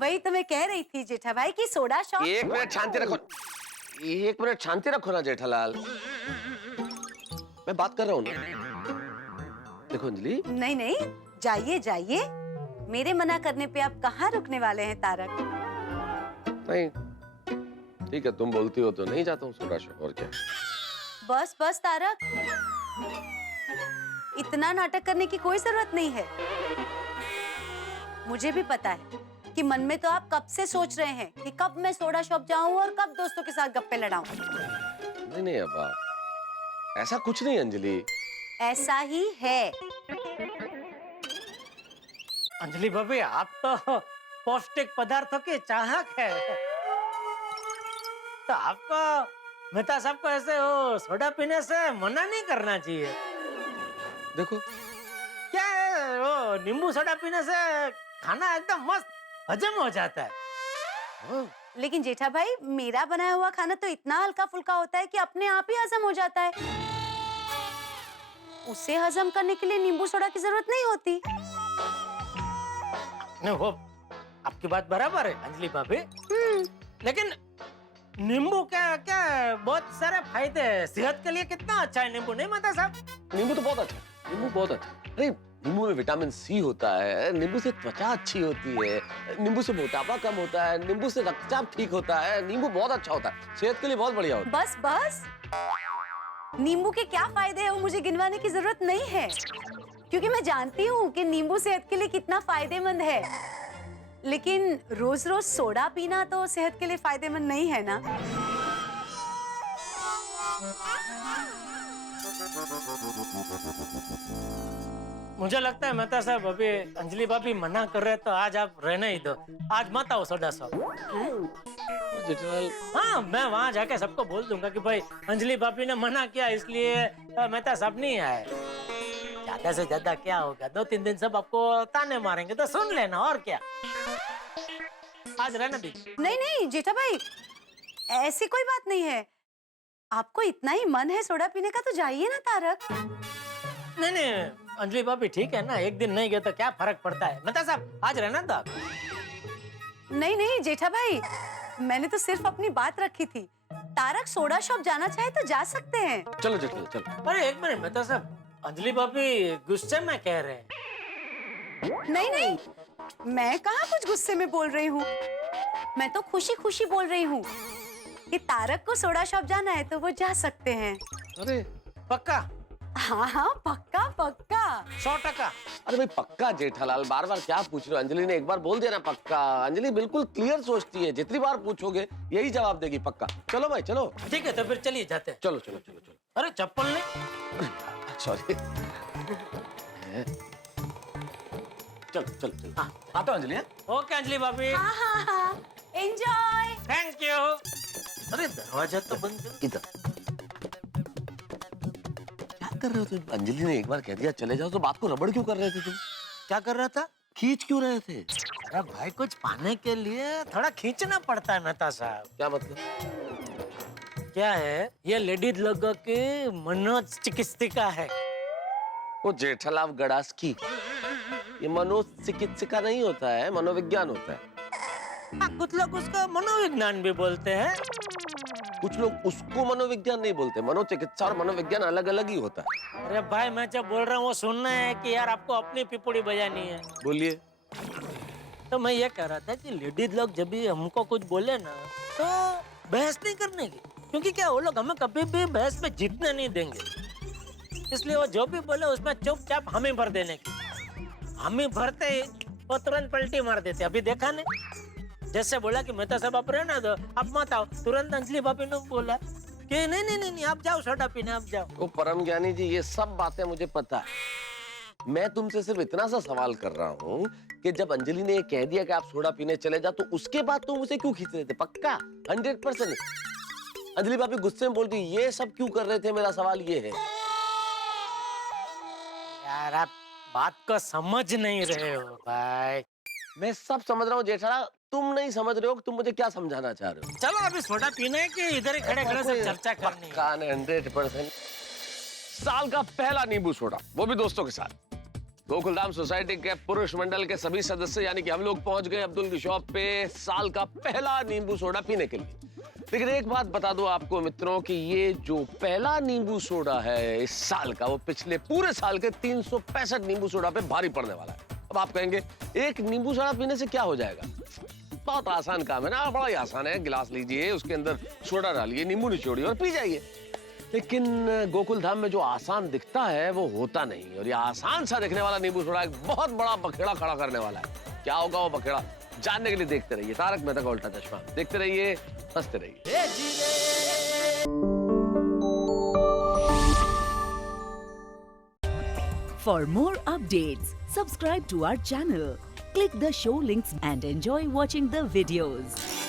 वही तो मैं कह रही थी जेठा भाई कि सोडा शॉप। एक मिनट शांति रखो ना जेठालाल, मैं बात कर रहा हूँ ना। देखो अंजलि। नहीं, जाइए। मेरे मना करने पे आप कहाँ रुकने वाले हैं तारक? नहीं, ठीक है, तुम बोलती हो तो नहीं जाता हूँ सोडा शॉप, और क्या। बस तारक, इतना नाटक करने की कोई जरूरत नहीं है। मुझे भी पता है कि मन में तो आप कब से सोच रहे हैं कि कब मैं सोडा शॉप जाऊं और कब दोस्तों के साथ गप्पे लड़ाऊं। नहीं अब्बा, ऐसा कुछ नहीं अंजलि। ऐसा ही है। अंजलि भाभी आप तो पौष्टिक पदार्थों के चाहक है, तो आपको मेहता साहब को ऐसे वो सोडा पीने से मना नहीं करना चाहिए। देखो क्या है वो नींबू सोडा पीने से खाना एकदम मस्त हजम हो जाता है। लेकिन जेठा भाई, मेरा बनाया हुआ खाना तो इतना हल्का फुल्का होता है कि अपने आप ही हजम हो जाता है। उसे हजम करने के लिए नींबू सोडा की जरूरत नहीं होती। नहीं, वो आपकी बात बराबर है अंजलि भाभी, लेकिन नींबू क्या क्या बहुत सारे फायदे हैं। सेहत के लिए कितना अच्छा है नींबू, नहीं माता साहब? नींबू तो बहुत अच्छा है, नींबू बहुत अच्छा है। अरे नींबू में विटामिन सी होता है, नींबू से त्वचा अच्छी होती है, नींबू से मोटापा कम होता है, नींबू से रक्तचाप ठीक होता है, नींबू बहुत अच्छा होता है, सेहत के लिए बहुत बढ़िया होता है। बस बस, नींबू के क्या फायदे हैं वो मुझे गिनवाने की जरूरत नहीं है, क्योंकि मैं जानती हूँ कि नींबू सेहत के लिए कितना फायदेमंद है। लेकिन रोज रोज सोडा पीना तो सेहत के लिए फायदेमंद नहीं है ना। मुझे लगता है मेहता साहब अभी अंजलि भाभी मना कर रहे तो आज आप रहने ही दो, आज मत आओ सोडा साहब। हाँ, मैं वहाँ जाके सबको बोल दूंगा कि भाई अंजलि भाभी ने मना किया इसलिए मेहता साहब नहीं आए। ज्यादा से ज्यादा क्या होगा, 2-3 दिन सब आपको ताने मारेंगे तो सुन लेना, और क्या। आज रहने दीजिए। नहीं नहीं जेठा भाई, ऐसी कोई बात नहीं है। आपको इतना ही मन है सोडा पीने का तो जाइए ना तारक। नहीं नहीं अंजलि भाभी ठीक है ना, एक दिन नहीं गए तो क्या फर्क पड़ता है। मेहता साहब आज रहना दो आप। नहीं नहीं जेठा भाई, मैंने तो सिर्फ अपनी बात रखी थी। तारक सोडा शॉप जाना चाहे तो जा सकते हैं। चलो चलो चलो। अरे एक मिनट मेहता साहब, अंजलि भाभी गुस्से में कह रहे हैं। नहीं नहीं, मैं कहाँ कुछ गुस्से में बोल रही हूँ, मैं तो खुशी खुशी बोल रही हूँ कि तारक को सोडा शॉप जाना है तो वो जा सकते हैं। अरे पक्का? हाँ हाँ पक्का पक्का 100%। अरे भाई पक्का जेठालाल, बार बार क्या पूछ रहे हो? अंजलि ने एक बार बोल दिया ना पक्का। अंजलि बिल्कुल क्लियर सोचती है, जितनी बार पूछोगे यही जवाब देगी पक्का। चलो भाई चलो। ठीक है तो फिर चलिए जाते हैं। चलो चलो चलो चलो। अरे चप्पल नहीं, सॉरी। चल चल चल। हाँ आता हूँ अंजलि। ओके अंजलि भाभी। हाँ हाँ हाँ, एंजॉय। Thank you. अरे दरवाजा तो बंद कर। इधर क्या कर रहे हो तुम? अंजलि ने एक बार कह दिया चले जाओ तो बात को रबड़ क्यों कर रहे थे तुम? क्या कर रहा था? खींच क्यों रहे थे? अरे भाई कुछ पाने के लिए थोड़ा खींचना पड़ता है मेहता साहब। क्या मतलब? क्या है, ये लेडीज लोगों की मनोचिकित्सिका है। वो जेठालाल गड़ास की, ये मनोचिकित्सिका नहीं होता है, मनोविज्ञान होता है। हाँ, कुछ लोग उसको मनोविज्ञान भी बोलते हैं। कुछ लोग उसको मनोविज्ञान नहीं बोलते। मनोचिकित्सा और मनोविज्ञान अलग अलग ही होता है। अरे भाई मैं जब बोल रहा हूँ वो सुनना है कि यार आपको अपनी पिपुड़ी बजानी है। बोलिए। तो मैं ये कह रहा था कि लेडीज लोग जब भी हमको कुछ बोले ना तो बहस नहीं करने की, क्योंकि क्या वो लोग हमें कभी भी बहस में जीतने नहीं देंगे। इसलिए वो जो भी बोले उसमें चुपचाप हमें भर देने की। हमें भरते ही वो तुरंत पलटी मार देते। अभी देखा नहीं, जैसे बोला कि मेहता साहब आप रहना दो, आप मत आओ, तुरंत अंजलि भाभी ने बोला कि नहीं नहीं नहीं आप जाओ सोडा पीने, आप जाओ। ओ परम ज्ञानी जी, ये सब बातें मुझे पता है। मैं तुमसे सिर्फ इतना सा सवाल कर रहा हूँ कि जब अंजलि ने कह दिया कि आप सोडा पीने चले जाओ तो उसके बाद तुम उसे क्यों खींच रहे थे? पक्का 100%। अंजलि भाभी गुस्से में बोलती ये सब क्यों कर रहे थे? मेरा सवाल ये है। यार आप बात को समझ नहीं रहे हो भाई। मैं सब समझ रहा हूँ जेठालाल, तुम नहीं समझ रहे हो कि तुम मुझे क्या समझाना चाह रहे हो। चलो अभी सोडा पीने की इधर ही खड़े खड़े सब चर्चा करनी है। 100%। साल का पहला नींबू सोडा, वो भी दोस्तों के साथ। गोकुलधाम सोसाइटी के पुरुष मंडल के सभी सदस्य यानी कि हम लोग पहुंच गए अब्दुल की शॉप पे साल का पहला नींबू सोडा पीने के लिए। लेकिन एक बात बता दूं आपको मित्रों कि ये जो पहला नींबू सोडा है इस साल का, वो पिछले पूरे साल के 365 नींबू सोडा पे भारी पड़ने वाला है। अब आप कहेंगे एक नींबू सोडा पीने से क्या हो जाएगा? बहुत आसान काम है ना, बड़ा ही आसान है। गिलास लीजिए, उसके अंदर सोडा डालिए, नींबू निचोड़िए और पी जाइए। लेकिन गोकुलधाम में जो आसान दिखता है वो होता नहीं, और ये आसान सा दिखने वाला नींबू सोडा एक बहुत बड़ा बखेड़ा खड़ा करने वाला है। क्या होगा वो बखेड़ा, जानने के लिए देखते रहिए तारक मेहता का उल्टा चश्मा। देखते रहिए, हंसते रहिए। For more updates, subscribe to our channel, Click the show links and enjoy watching the videos.